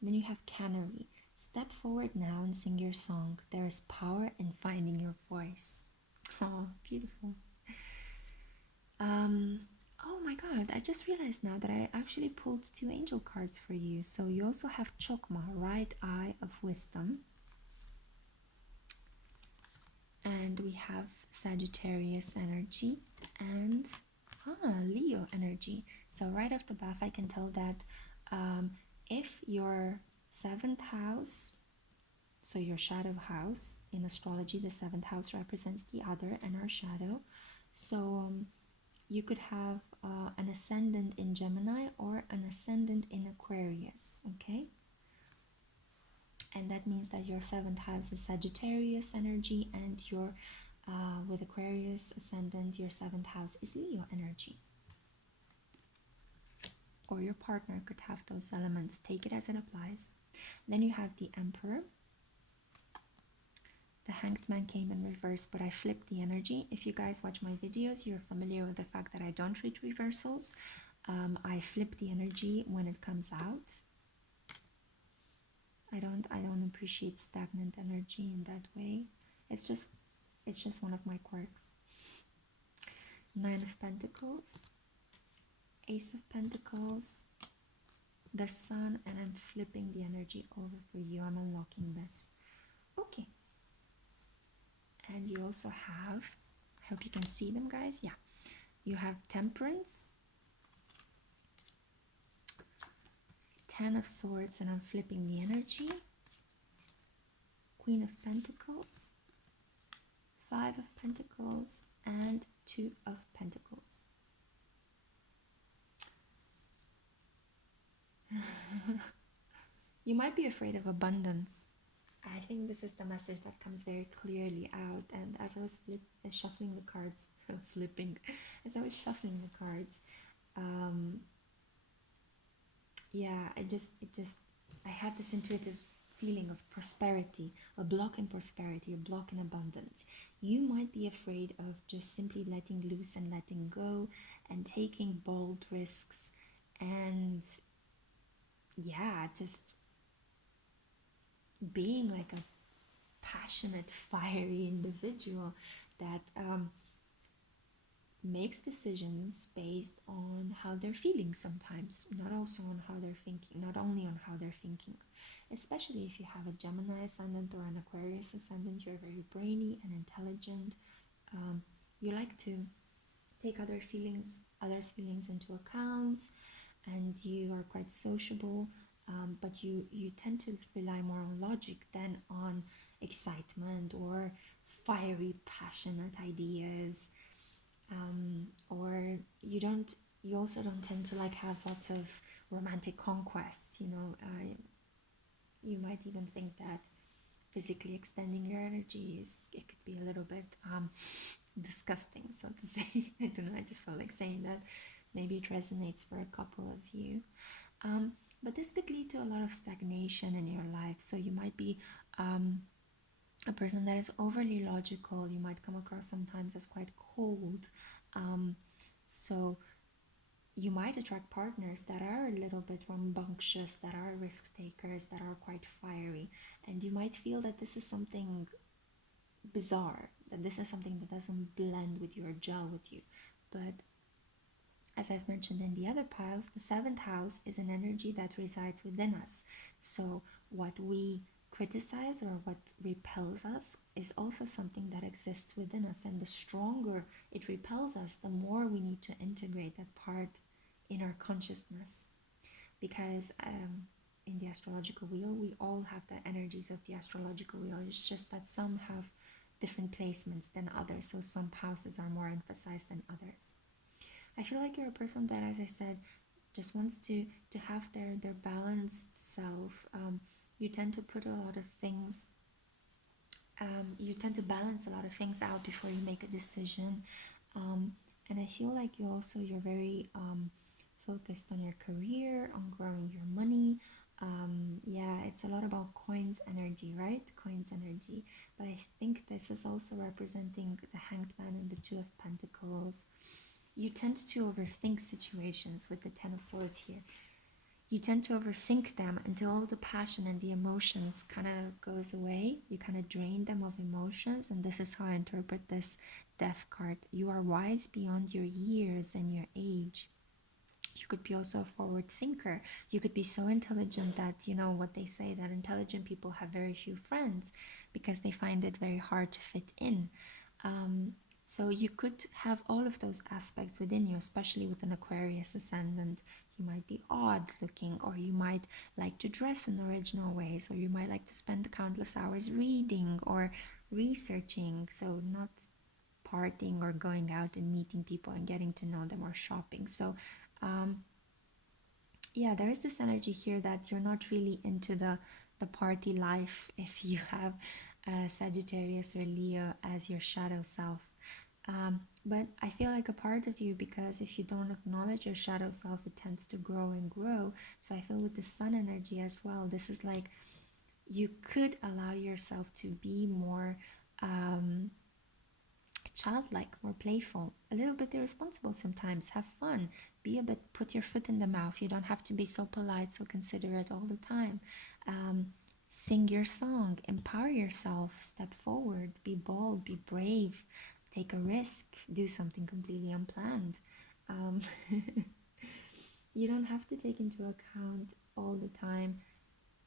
And then you have Canary. Step forward now and sing your song. There is power in finding your voice. Oh, beautiful. Oh my god, I just realized now that I actually pulled 2 angel cards for you. So you also have Chokma, Right Eye of Wisdom. And we have Sagittarius energy and Leo energy. So right off the bat, I can tell that if your 7th house, so your shadow house in astrology, the 7th house represents the other and our shadow. So you could have an ascendant in Gemini or an ascendant in Aquarius, okay? And that means that your 7th house is Sagittarius energy, and your with Aquarius ascendant, your 7th house is Leo energy. Or your partner could have those elements. Take it as it applies. Then you have the Emperor. The Hanged Man came in reverse, but I flipped the energy. If you guys watch my videos, you're familiar with the fact that I don't read reversals. I flip the energy when it comes out. I don't appreciate stagnant energy in that way. It's just one of my quirks. 9 of Pentacles, Ace of Pentacles, the Sun, and I'm flipping the energy over for you. I'm unlocking this. Okay. And you also have, I hope you can see them, guys. Yeah. You have Temperance, 10 of Swords, and I'm flipping the energy. Queen of Pentacles, 5 of Pentacles, and 2 of Pentacles. You might be afraid of abundance. I think this is the message that comes very clearly out. And as I was shuffling the cards, flipping, as I was shuffling the cards, um, yeah, I had this intuitive feeling of prosperity, a block in prosperity, a block in abundance. You might be afraid of just simply letting loose and letting go and taking bold risks and, yeah, just being like a passionate, fiery individual that makes decisions based on how they're feeling sometimes, not also on how they're thinking, not only on how they're thinking. Especially if you have a Gemini ascendant or an Aquarius ascendant, you're very brainy and intelligent. You like to take others' feelings into account, and you are quite sociable. But you tend to rely more on logic than on excitement or fiery, passionate ideas. Or you also don't tend to like have lots of romantic conquests. You might even think that physically extending your energy it could be a little bit disgusting, so to say. I don't know, I just felt like saying that. Maybe it resonates for a couple of you. But this could lead to a lot of stagnation in your life. So you might be a person that is overly logical. You might come across sometimes as quite cold. So you might attract partners that are a little bit rambunctious, that are risk takers, that are quite fiery. And you might feel that this is something bizarre, that this is something that doesn't blend with you or gel with you. But as I've mentioned in the other piles, the seventh house is an energy that resides within us. So what we criticize or what repels us is also something that exists within us. And the stronger it repels us, the more we need to integrate that part in our consciousness. Because in the astrological wheel, we all have the energies of the astrological wheel. It's just that some have different placements than others. So some houses are more emphasized than others. I feel like you're a person that, as I said, just wants to have their balanced self. You tend to put a lot of things, you tend to balance a lot of things out before you make a decision. And I feel like you're very focused on your career, on growing your money. Yeah, it's a lot about coins energy, right? Coins energy. But I think this is also representing the Hanged Man and the Two of Pentacles. You tend to overthink situations with the Ten of Swords here. You tend to overthink them until all the passion and the emotions kind of goes away. You kind of drain them of emotions, and this is how I interpret this Death card. You are wise beyond your years and your age. You could be also a forward thinker. You could be so intelligent that, what they say, that intelligent people have very few friends because they find it very hard to fit in. So you could have all of those aspects within you, especially with an Aquarius ascendant. You might be odd looking, or you might like to dress in original ways, or you might like to spend countless hours reading or researching. So not partying or going out and meeting people and getting to know them or shopping. So yeah, there is this energy here that you're not really into the party life if you have Sagittarius or Leo as your shadow self. But I feel like a part of you, because if you don't acknowledge your shadow self, it tends to grow and grow. So I feel with the sun energy as well, this is like you could allow yourself to be more childlike, more playful, a little bit irresponsible sometimes. Have fun, be a bit, put your foot in the mouth. You don't have to be so polite, so considerate all the time. Sing your song, empower yourself, step forward, be bold, be brave, take a risk, do something completely unplanned. You don't have to take into account all the time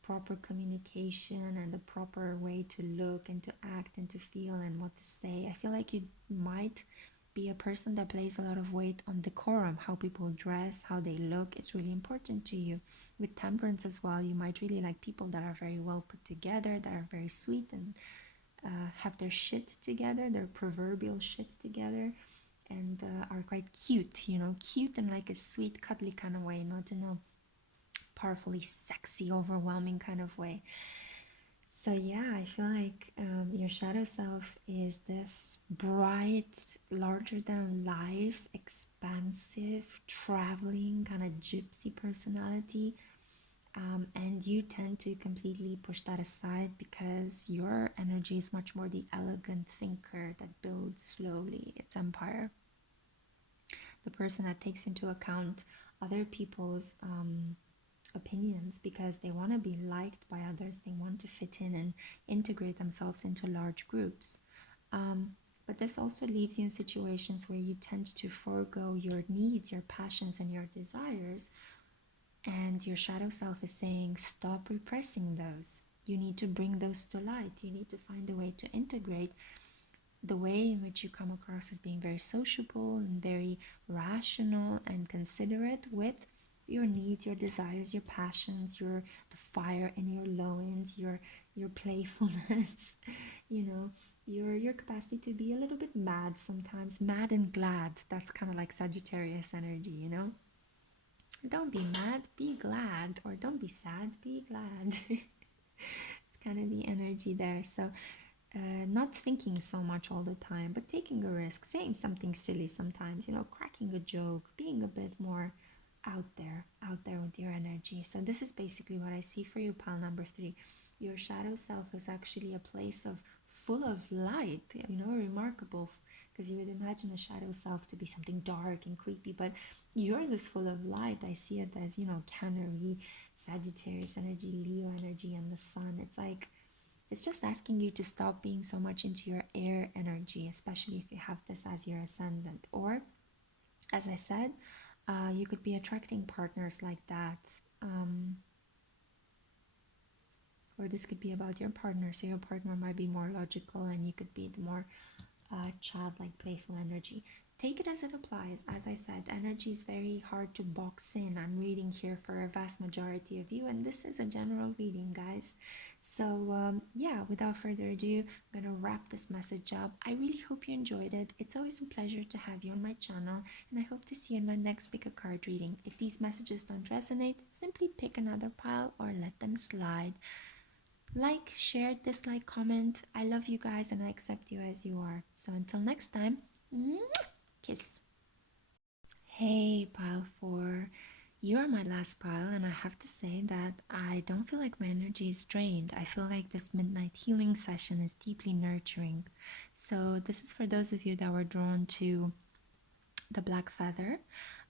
proper communication and the proper way to look and to act and to feel and what to say. I feel like you might be a person that plays a lot of weight on decorum, how people dress, how they look. It's really important to you. With temperance as well, you might really like people that are very well put together, that are very sweet and have their shit together, their proverbial shit together, and are quite cute, cute in like a sweet, cuddly kind of way, not in a powerfully sexy, overwhelming kind of way. So yeah, I feel like your shadow self is this bright, larger than life, expansive, traveling kind of gypsy personality. And you tend to completely push that aside because your energy is much more the elegant thinker that builds slowly its empire. The person that takes into account other people's opinions because they want to be liked by others, they want to fit in and integrate themselves into large groups. Um, but this also leaves you in situations where you tend to forego your needs, your passions, and your desires. And your shadow self is saying, stop repressing those. You need to bring those to light. You need to find a way to integrate the way in which you come across as being very sociable and very rational and considerate with your needs, your desires, your passions, the fire in your loins, your playfulness, you know, your capacity to be a little bit mad sometimes, mad and glad. That's kind of like Sagittarius energy, you know. Don't be mad, be glad, or don't be sad, be glad. It's kind of the energy there. So not thinking so much all the time, but taking a risk, saying something silly sometimes, you know, cracking a joke, being a bit more out there with your energy. So this is basically what I see for you, pile number 3. Your shadow self is actually a place of full of light, you know, remarkable, because you would imagine a shadow self to be something dark and creepy, but yours is full of light. I see it as, you know, Canary, Sagittarius energy, Leo energy, and the sun. It's like it's just asking you to stop being so much into your air energy, especially if you have this as your ascendant. Or, as I said, you could be attracting partners like that. Or this could be about your partner. So your partner might be more logical and you could be the more childlike, playful energy. Take it as it applies. As I said, energy is very hard to box in. I'm reading here for a vast majority of you, and this is a general reading, guys. So, yeah, without further ado, I'm gonna wrap this message up. I really hope you enjoyed it. It's always a pleasure to have you on my channel, and I hope to see you in my next pick a card reading. If these messages don't resonate, simply pick another pile or let them slide. Like, share, dislike, comment. I love you guys and I accept you as you are. So until next time, kiss. Hey, pile 4. You are my last pile, and I have to say that I don't feel like my energy is drained. I feel like this midnight healing session is deeply nurturing. So, this is for those of you that were drawn to the black feather.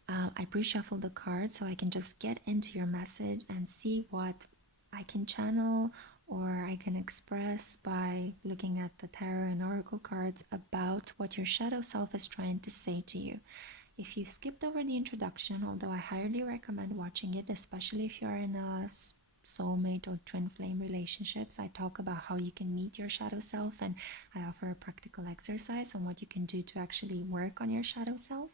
I pre-shuffle the cards so I can just get into your message and see what I can channel or I can express by looking at the tarot and oracle cards about what your shadow self is trying to say to you. If you skipped over the introduction, although I highly recommend watching it, especially if you are in a soulmate or twin flame relationships, I talk about how you can meet your shadow self and I offer a practical exercise on what you can do to actually work on your shadow self.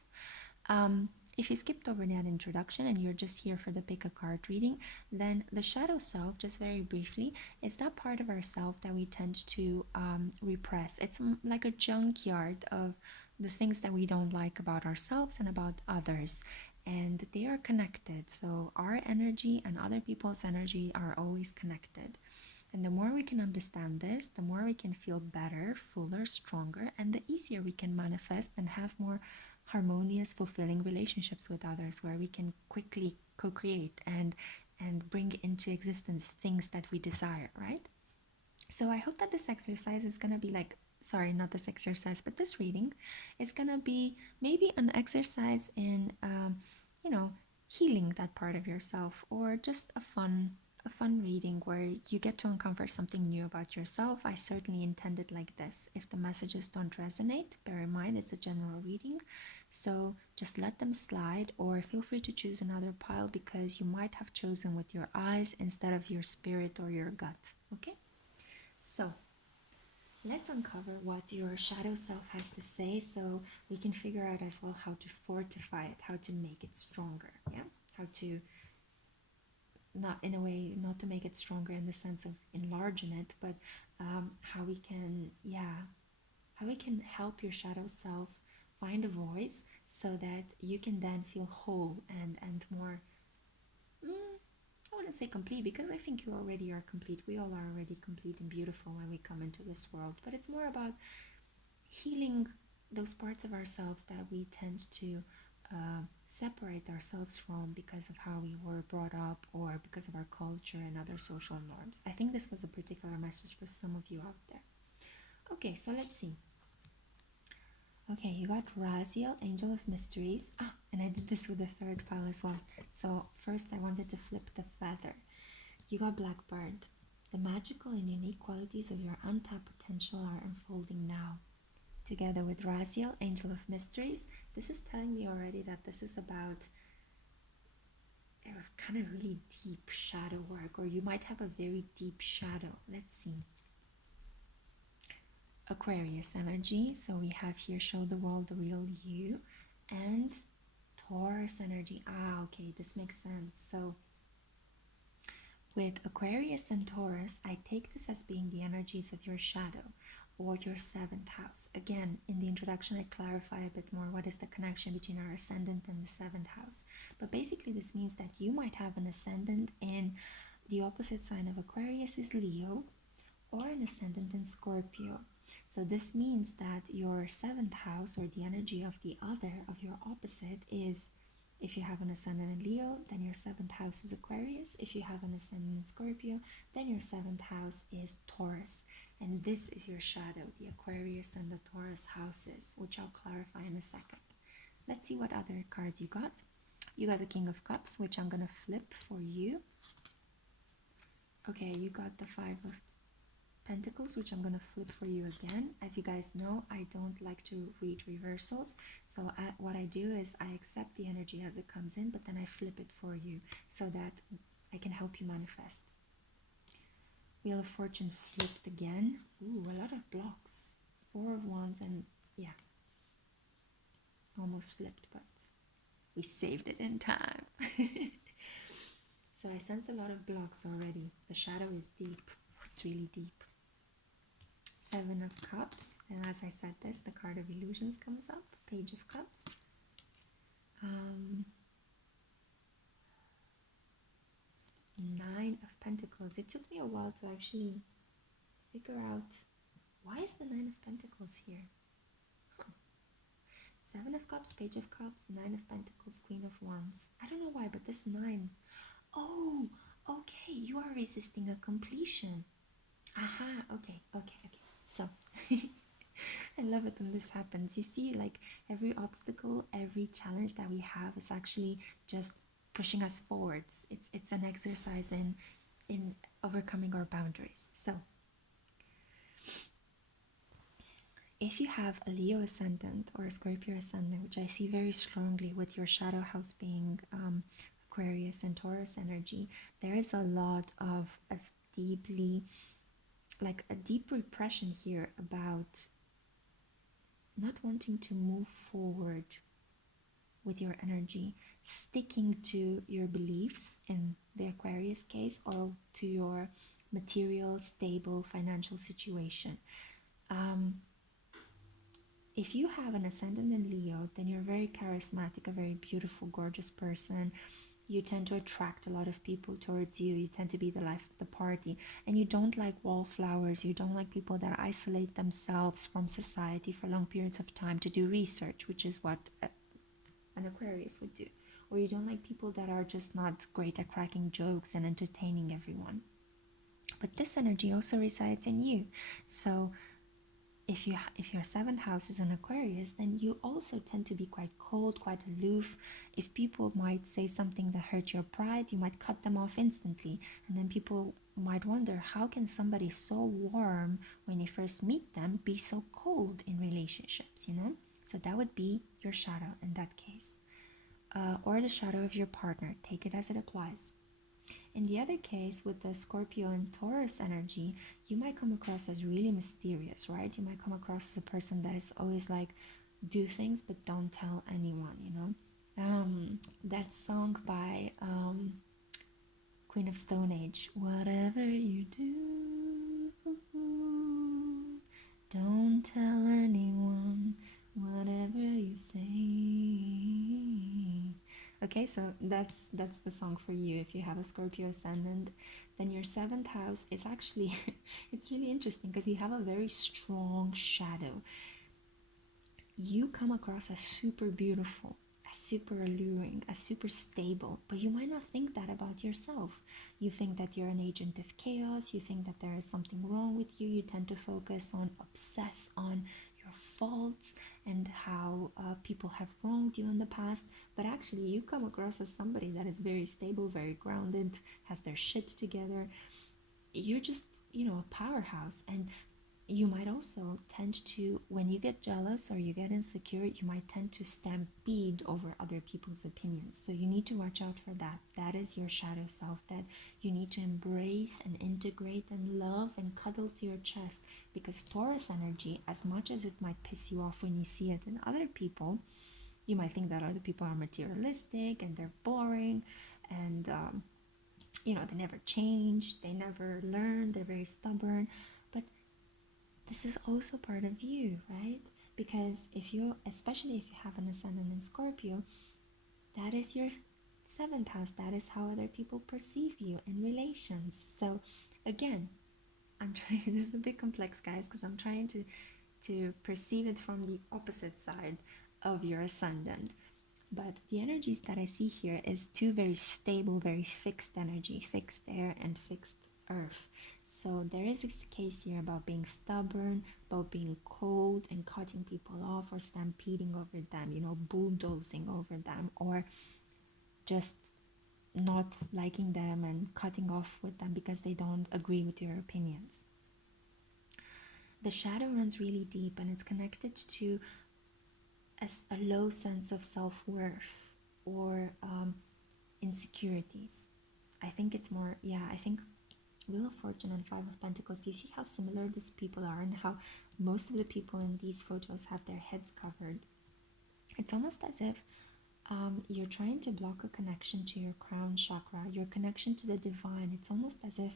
If you skipped over that introduction and you're just here for the pick a card reading, then the shadow self, just very briefly, is that part of ourself that we tend to repress. It's like a junkyard of the things that we don't like about ourselves and about others. And they are connected. So our energy and other people's energy are always connected. And the more we can understand this, the more we can feel better, fuller, stronger, and the easier we can manifest and have more harmonious, fulfilling relationships with others where we can quickly co-create and bring into existence things that we desire, right? So I hope that this exercise is going to be like, sorry, not this exercise, but this reading is going to be maybe an exercise in you know, healing that part of yourself, or just a fun reading where you get to uncover something new about yourself. I certainly intend it like this. If the messages don't resonate, bear in mind it's a general reading, so just let them slide, or feel free to choose another pile because you might have chosen with your eyes instead of your spirit or your gut. Okay, so let's uncover what your shadow self has to say so we can figure out as well how to fortify it, how to make it stronger. Yeah, how to, not in a way, not to make it stronger in the sense of enlarging it, but how we can, yeah, how we can help your shadow self find a voice so that you can then feel whole and more I wouldn't say complete, because I think you already are complete. We all are already complete and beautiful when we come into this world. But it's more about healing those parts of ourselves that we tend to separate ourselves from because of how we were brought up or because of our culture and other social norms. I think this was a particular message for some of you out there. Okay, so let's see. Okay, you got Raziel, Angel of Mysteries. And I did this with the third pile as well. So first I wanted to flip the feather. You got Blackbird. The magical and unique qualities of your untapped potential are unfolding now. Together with Raziel, Angel of Mysteries, this is telling me already that this is about kind of really deep shadow work, or you might have a very deep shadow. Let's see. Aquarius energy, so we have here show the world the real you, and Taurus energy. Okay, this makes sense. So with Aquarius and Taurus, I take this as being the energies of your shadow or your seventh house. Again, in the introduction, I clarify a bit more what is the connection between our ascendant and the seventh house. But basically, this means that you might have an ascendant in the opposite sign of Aquarius is Leo, or an ascendant in Scorpio. So this means that your seventh house, or the energy of the other, of your opposite, is, if you have an ascendant in Leo, then your seventh house is Aquarius. If you have an ascendant in Scorpio, then your seventh house is Taurus. And this is your shadow, the Aquarius and the Taurus houses, which I'll clarify in a second. Let's see what other cards you got. You got the King of Cups, which I'm going to flip for you. Okay, you got the Five of Pentacles, which I'm going to flip for you again. As you guys know, I don't like to read reversals, so what I do is I accept the energy as it comes in, but then I flip it for you so that I can help you manifest. Wheel of Fortune flipped again. Ooh, a lot of blocks. Four of Wands, and yeah, almost flipped, but we saved it in time. So I sense a lot of blocks already. The shadow is deep. It's really deep. Seven of Cups, and as I said this, the card of illusions comes up. Page of Cups. Nine of Pentacles. It took me a while to actually figure out why is the Nine of Pentacles here. Seven of Cups, Page of Cups, Nine of Pentacles, Queen of Wands. I don't know why, but this nine. Oh, okay, you are resisting a completion. Aha, okay. So, I love it when this happens. You see, like every obstacle, every challenge that we have is actually just pushing us forwards. It's an exercise in overcoming our boundaries. So, if you have a Leo ascendant or a Scorpio ascendant, which I see very strongly with your shadow house being Aquarius and Taurus energy, there is a lot of deeply, like a deep repression here about not wanting to move forward with your energy, sticking to your beliefs in the Aquarius case, or to your material, stable financial situation. If you have an ascendant in Leo, then you're very charismatic, a very beautiful, gorgeous person. You tend to attract a lot of people towards you. You tend to be the life of the party. And you don't like wallflowers. You don't like people that isolate themselves from society for long periods of time to do research, which is what an Aquarius would do. Or you don't like people that are just not great at cracking jokes and entertaining everyone. But this energy also resides in you. So if your seventh house is an Aquarius, then you also tend to be quite cold, quite aloof. If people might say something that hurt your pride, you might cut them off instantly. And then people might wonder, how can somebody so warm when you first meet them be so cold in relationships, you know? So that would be your shadow in that case. Or the shadow of your partner. Take it as it applies. In the other case, with the Scorpio and Taurus energy, you might come across as really mysterious, right? You might come across as a person that is always like, do things but don't tell anyone, you know? That song by Queen of Stone Age, whatever you do, don't tell anyone, whatever you say. Okay, so that's the song for you. If you have a Scorpio ascendant, then your seventh house is actually it's really interesting because you have a very strong shadow. You come across as super beautiful, as super alluring, as super stable, but you might not think that about yourself. You think that you're an agent of chaos, you think that there is something wrong with you, you tend to focus on, obsess on your faults and how people have wronged you in the past, but actually you come across as somebody that is very stable, very grounded, has their shit together. You're just, a powerhouse. And you might also tend to, when you get jealous or you get insecure, you might tend to stampede over other people's opinions. So you need to watch out for that. That is your shadow self that you need to embrace and integrate and love and cuddle to your chest. Because Taurus energy, as much as it might piss you off when you see it in other people, you might think that other people are materialistic and they're boring and they never change, they never learn, they're very stubborn. But this is also part of you, right? Because especially if you have an ascendant in Scorpio, that is your seventh house. That is how other people perceive you in relations. So again, I'm trying, this is a bit complex, guys, because I'm trying to perceive it from the opposite side of your ascendant. But the energies that I see here is two very stable, very fixed energy, fixed air and fixed earth. So there is a case here about being stubborn, about being cold and cutting people off or stampeding over them, bulldozing over them, or just not liking them and cutting off with them because they don't agree with your opinions. The shadow runs really deep and it's connected to a low sense of self-worth or insecurities. I think it's more, I think Wheel of Fortune and Five of Pentacles, do you see how similar these people are and how most of the people in these photos have their heads covered? It's almost as if you're trying to block a connection to your crown chakra, your connection to the divine. It's almost as if,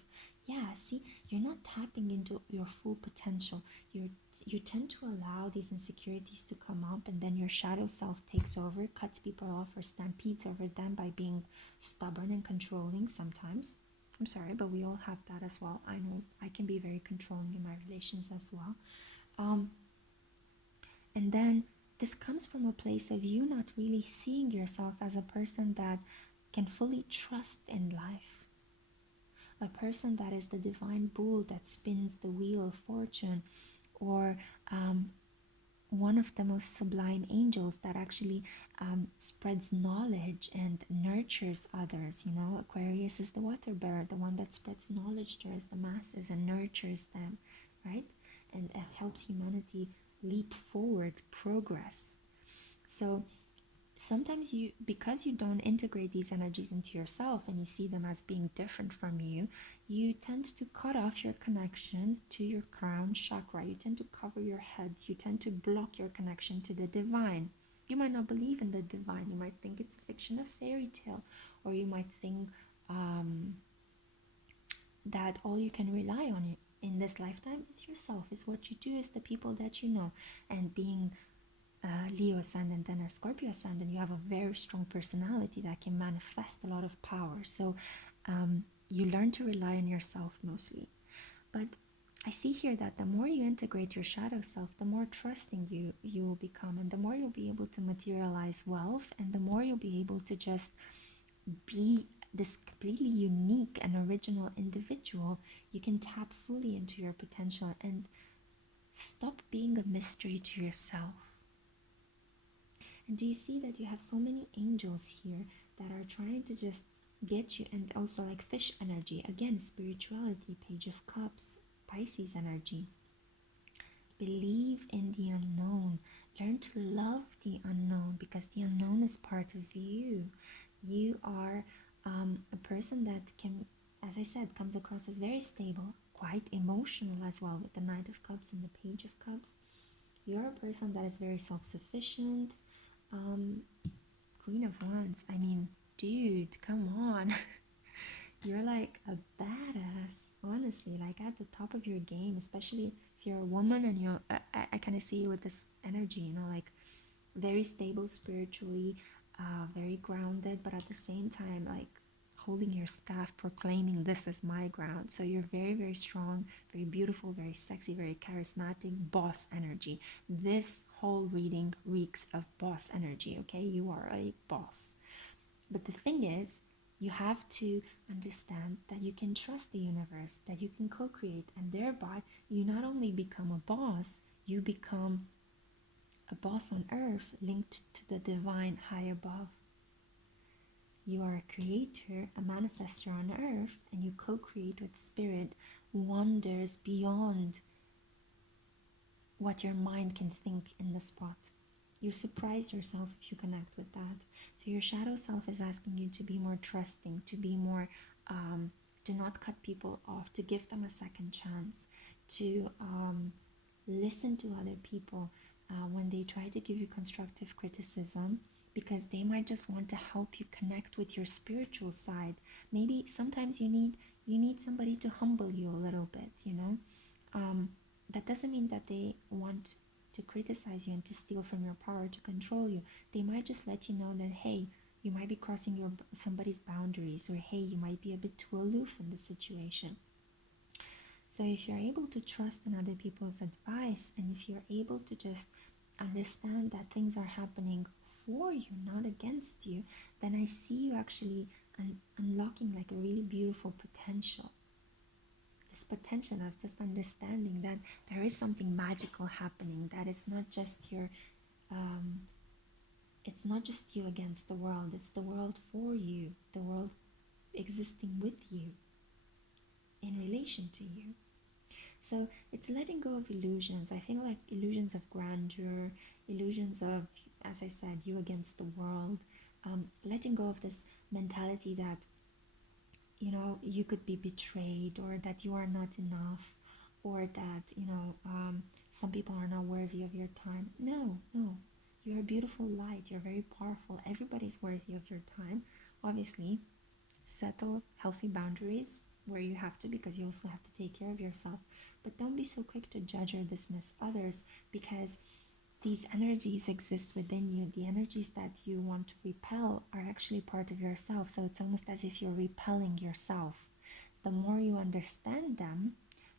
see, you're not tapping into your full potential. You tend to allow these insecurities to come up, and then your shadow self takes over, cuts people off, or stampedes over them by being stubborn and controlling sometimes. I'm sorry, but we all have that as well. I know I can be very controlling in my relations as well. And then this comes from a place of you not really seeing yourself as a person that can fully trust in life. A person that is the divine bull that spins the wheel of fortune, or one of the most sublime angels that actually spreads knowledge and nurtures others. Aquarius is the water bearer, the one that spreads knowledge towards the masses and nurtures them, right? And helps humanity leap forward, progress. So sometimes because you don't integrate these energies into yourself and you see them as being different from you, you tend to cut off your connection to your crown chakra. You tend to cover your head. You tend to block your connection to the divine. You might not believe in the divine. You might think it's a fiction, a fairy tale, or you might think that all you can rely on in this lifetime is yourself, is what you do, is the people that you know. And being Leo ascendant and a Scorpio ascendant, you have a very strong personality that can manifest a lot of power. So you learn to rely on yourself mostly. But I see here that the more you integrate your shadow self, the more trusting you will become, and the more you'll be able to materialize wealth, and the more you'll be able to just be this completely unique and original individual. You can tap fully into your potential and stop being a mystery to yourself. And do you see that you have so many angels here that are trying to just get you? And also like fish energy, again, spirituality, Page of Cups, Pisces energy. Believe in the unknown. Learn to love the unknown, because the unknown is part of you. You are a person that can, as I said, comes across as very stable, quite emotional as well, with the Knight of Cups and the Page of Cups. You're a person that is very self-sufficient. Queen of Wands, I mean, dude, come on. You're like a badass, honestly, like at the top of your game, especially if you're a woman and I kind of see you with this energy, like very stable spiritually, very grounded, but at the same time, like holding your staff, proclaiming this is my ground. So you're very, very strong, very beautiful, very sexy, very charismatic, boss energy. This whole reading reeks of boss energy, okay? You are a boss. But the thing is, you have to understand that you can trust the universe, that you can co create, and thereby you not only become a boss, you become a boss on earth linked to the divine high above. You are a creator, a manifester on earth, and you co create with spirit wonders beyond what your mind can think in the spot. You surprise yourself if you connect with that. So your shadow self is asking you to be more trusting, to be more, to not cut people off, to give them a second chance, to listen to other people when they try to give you constructive criticism, because they might just want to help you connect with your spiritual side. Maybe sometimes you need somebody to humble you a little bit, you know. That doesn't mean that they want to criticize you and to steal from your power to control you. They might just let you know that, hey, you might be crossing somebody's boundaries, or hey, you might be a bit too aloof in the situation. So if you're able to trust in other people's advice, and if you're able to just understand that things are happening for you, not against you, then I see you actually unlocking like a really beautiful potential. This potential of just understanding that there is something magical happening, that it's not just it's not just you against the world, it's the world for you, the world existing with you, in relation to you. So it's letting go of illusions. I feel like illusions of grandeur, illusions of, as I said, you against the world, letting go of this mentality that, you know, you could be betrayed, or that you are not enough, or that, you know, some people are not worthy of your time. No, you're a beautiful light, you're very powerful, everybody's worthy of your time. Obviously, settle healthy boundaries where you have to, because you also have to take care of yourself. But don't be so quick to judge or dismiss others, because these energies exist within you. The energies that you want to repel are actually part of yourself. So it's almost as if you're repelling yourself. The more you understand them,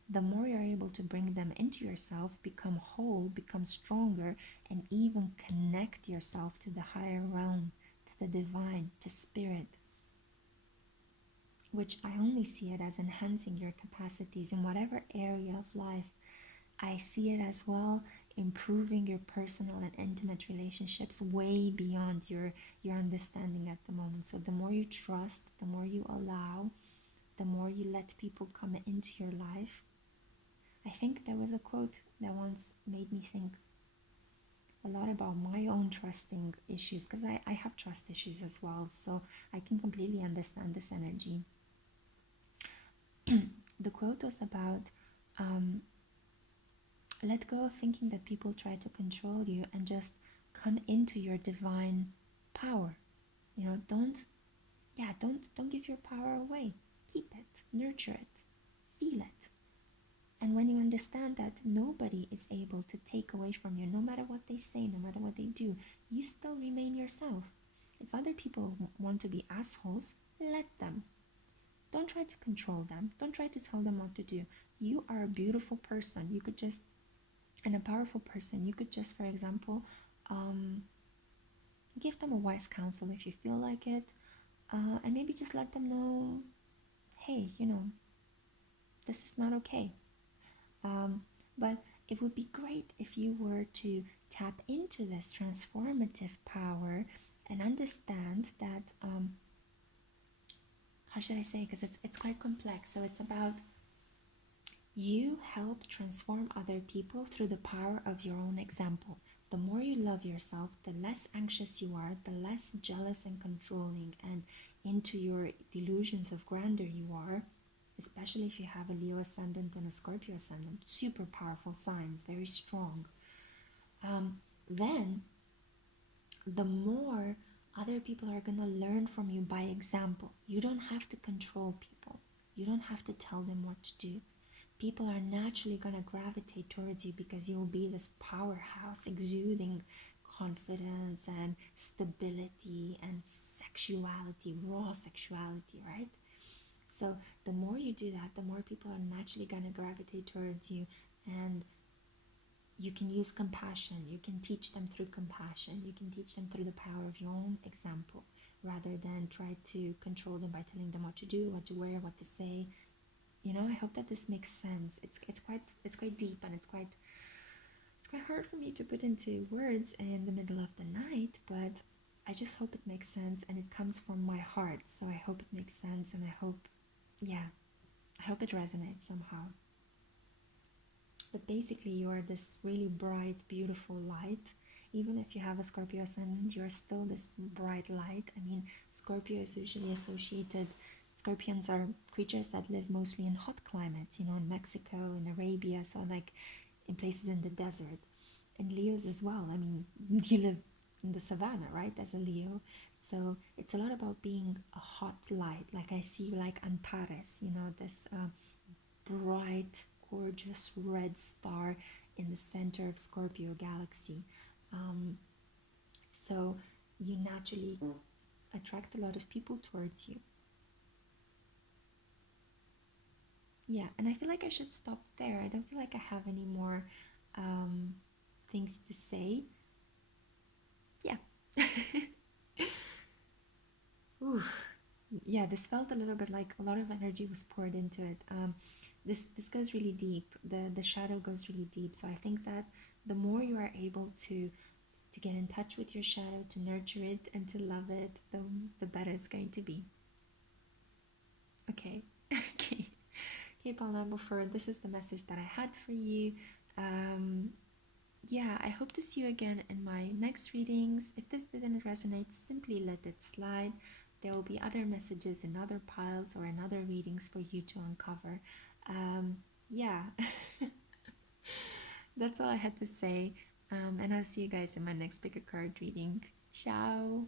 the more you're able to bring them into yourself, become whole, become stronger, and even connect yourself to the higher realm, to the divine, to spirit, which I only see it as enhancing your capacities in whatever area of life. I see it as well improving your personal and intimate relationships way beyond your understanding at the moment. So the more you trust, the more you allow, the more you let people come into your life. I think there was a quote that once made me think a lot about my own trusting issues, because I have trust issues as well, so I can completely understand this energy. The quote was about let go of thinking that people try to control you, and just come into your divine power. You know, don't give your power away. Keep it, nurture it, feel it. And when you understand that nobody is able to take away from you, no matter what they say, no matter what they do, you still remain yourself. If other people want to be assholes, let them. Don't try to control them. Don't try to tell them what to do. You are a beautiful person. You could just, and a powerful person. You could just, for example, give them a wise counsel if you feel like it, and maybe just let them know, hey, you know, this is not okay. But it would be great if you were to tap into this transformative power and understand that, how should I say, because it's quite complex. So it's about you help transform other people through the power of your own example. The more you love yourself, the less anxious you are, the less jealous and controlling and into your delusions of grandeur you are, especially if you have a Leo ascendant and a Scorpio ascendant, super powerful signs, very strong. Then the more other people are going to learn from you by example. You don't have to control people. You don't have to tell them what to do. People are naturally going to gravitate towards you because you'll be this powerhouse exuding confidence and stability and sexuality, raw sexuality, right? So the more you do that, the more people are naturally going to gravitate towards you, and you can use compassion. You can teach them through compassion. You can teach them through the power of your own example, rather than try to control them by telling them what to do, what to wear, what to say. You know, I hope that this makes sense. It's quite deep, and it's quite hard for me to put into words in the middle of the night, but I just hope it makes sense, and it comes from my heart. So I hope it makes sense, and I hope, yeah, I hope it resonates somehow. But basically, you are this really bright, beautiful light. Even if you have a Scorpio ascendant, you're still this bright light. I mean, Scorpio is usually associated, Scorpions are creatures that live mostly in hot climates, you know, in Mexico, in Arabia, so like in places in the desert. And Leos as well. I mean, you live in the savannah, right, as a Leo. So it's a lot about being a hot light. Like I see you like Antares, you know, this bright, gorgeous red star in the center of Scorpio galaxy. Um, so you naturally attract a lot of people towards you. Yeah, and I feel like I should stop there. I don't feel like I have any more um, things to say. Yeah. Ooh. Yeah, this felt a little bit like a lot of energy was poured into it. This goes really deep. The shadow goes really deep. So I think that the more you are able to get in touch with your shadow, to nurture it and to love it, the better it's going to be. Okay. Okay. Okay, Paula, before this is the message that I had for you. Um, yeah, I hope to see you again in my next readings. If this didn't resonate, simply let it slide. There will be other messages in other piles or in other readings for you to uncover. Yeah, that's all I had to say. And I'll see you guys in my next pick a card reading. Ciao.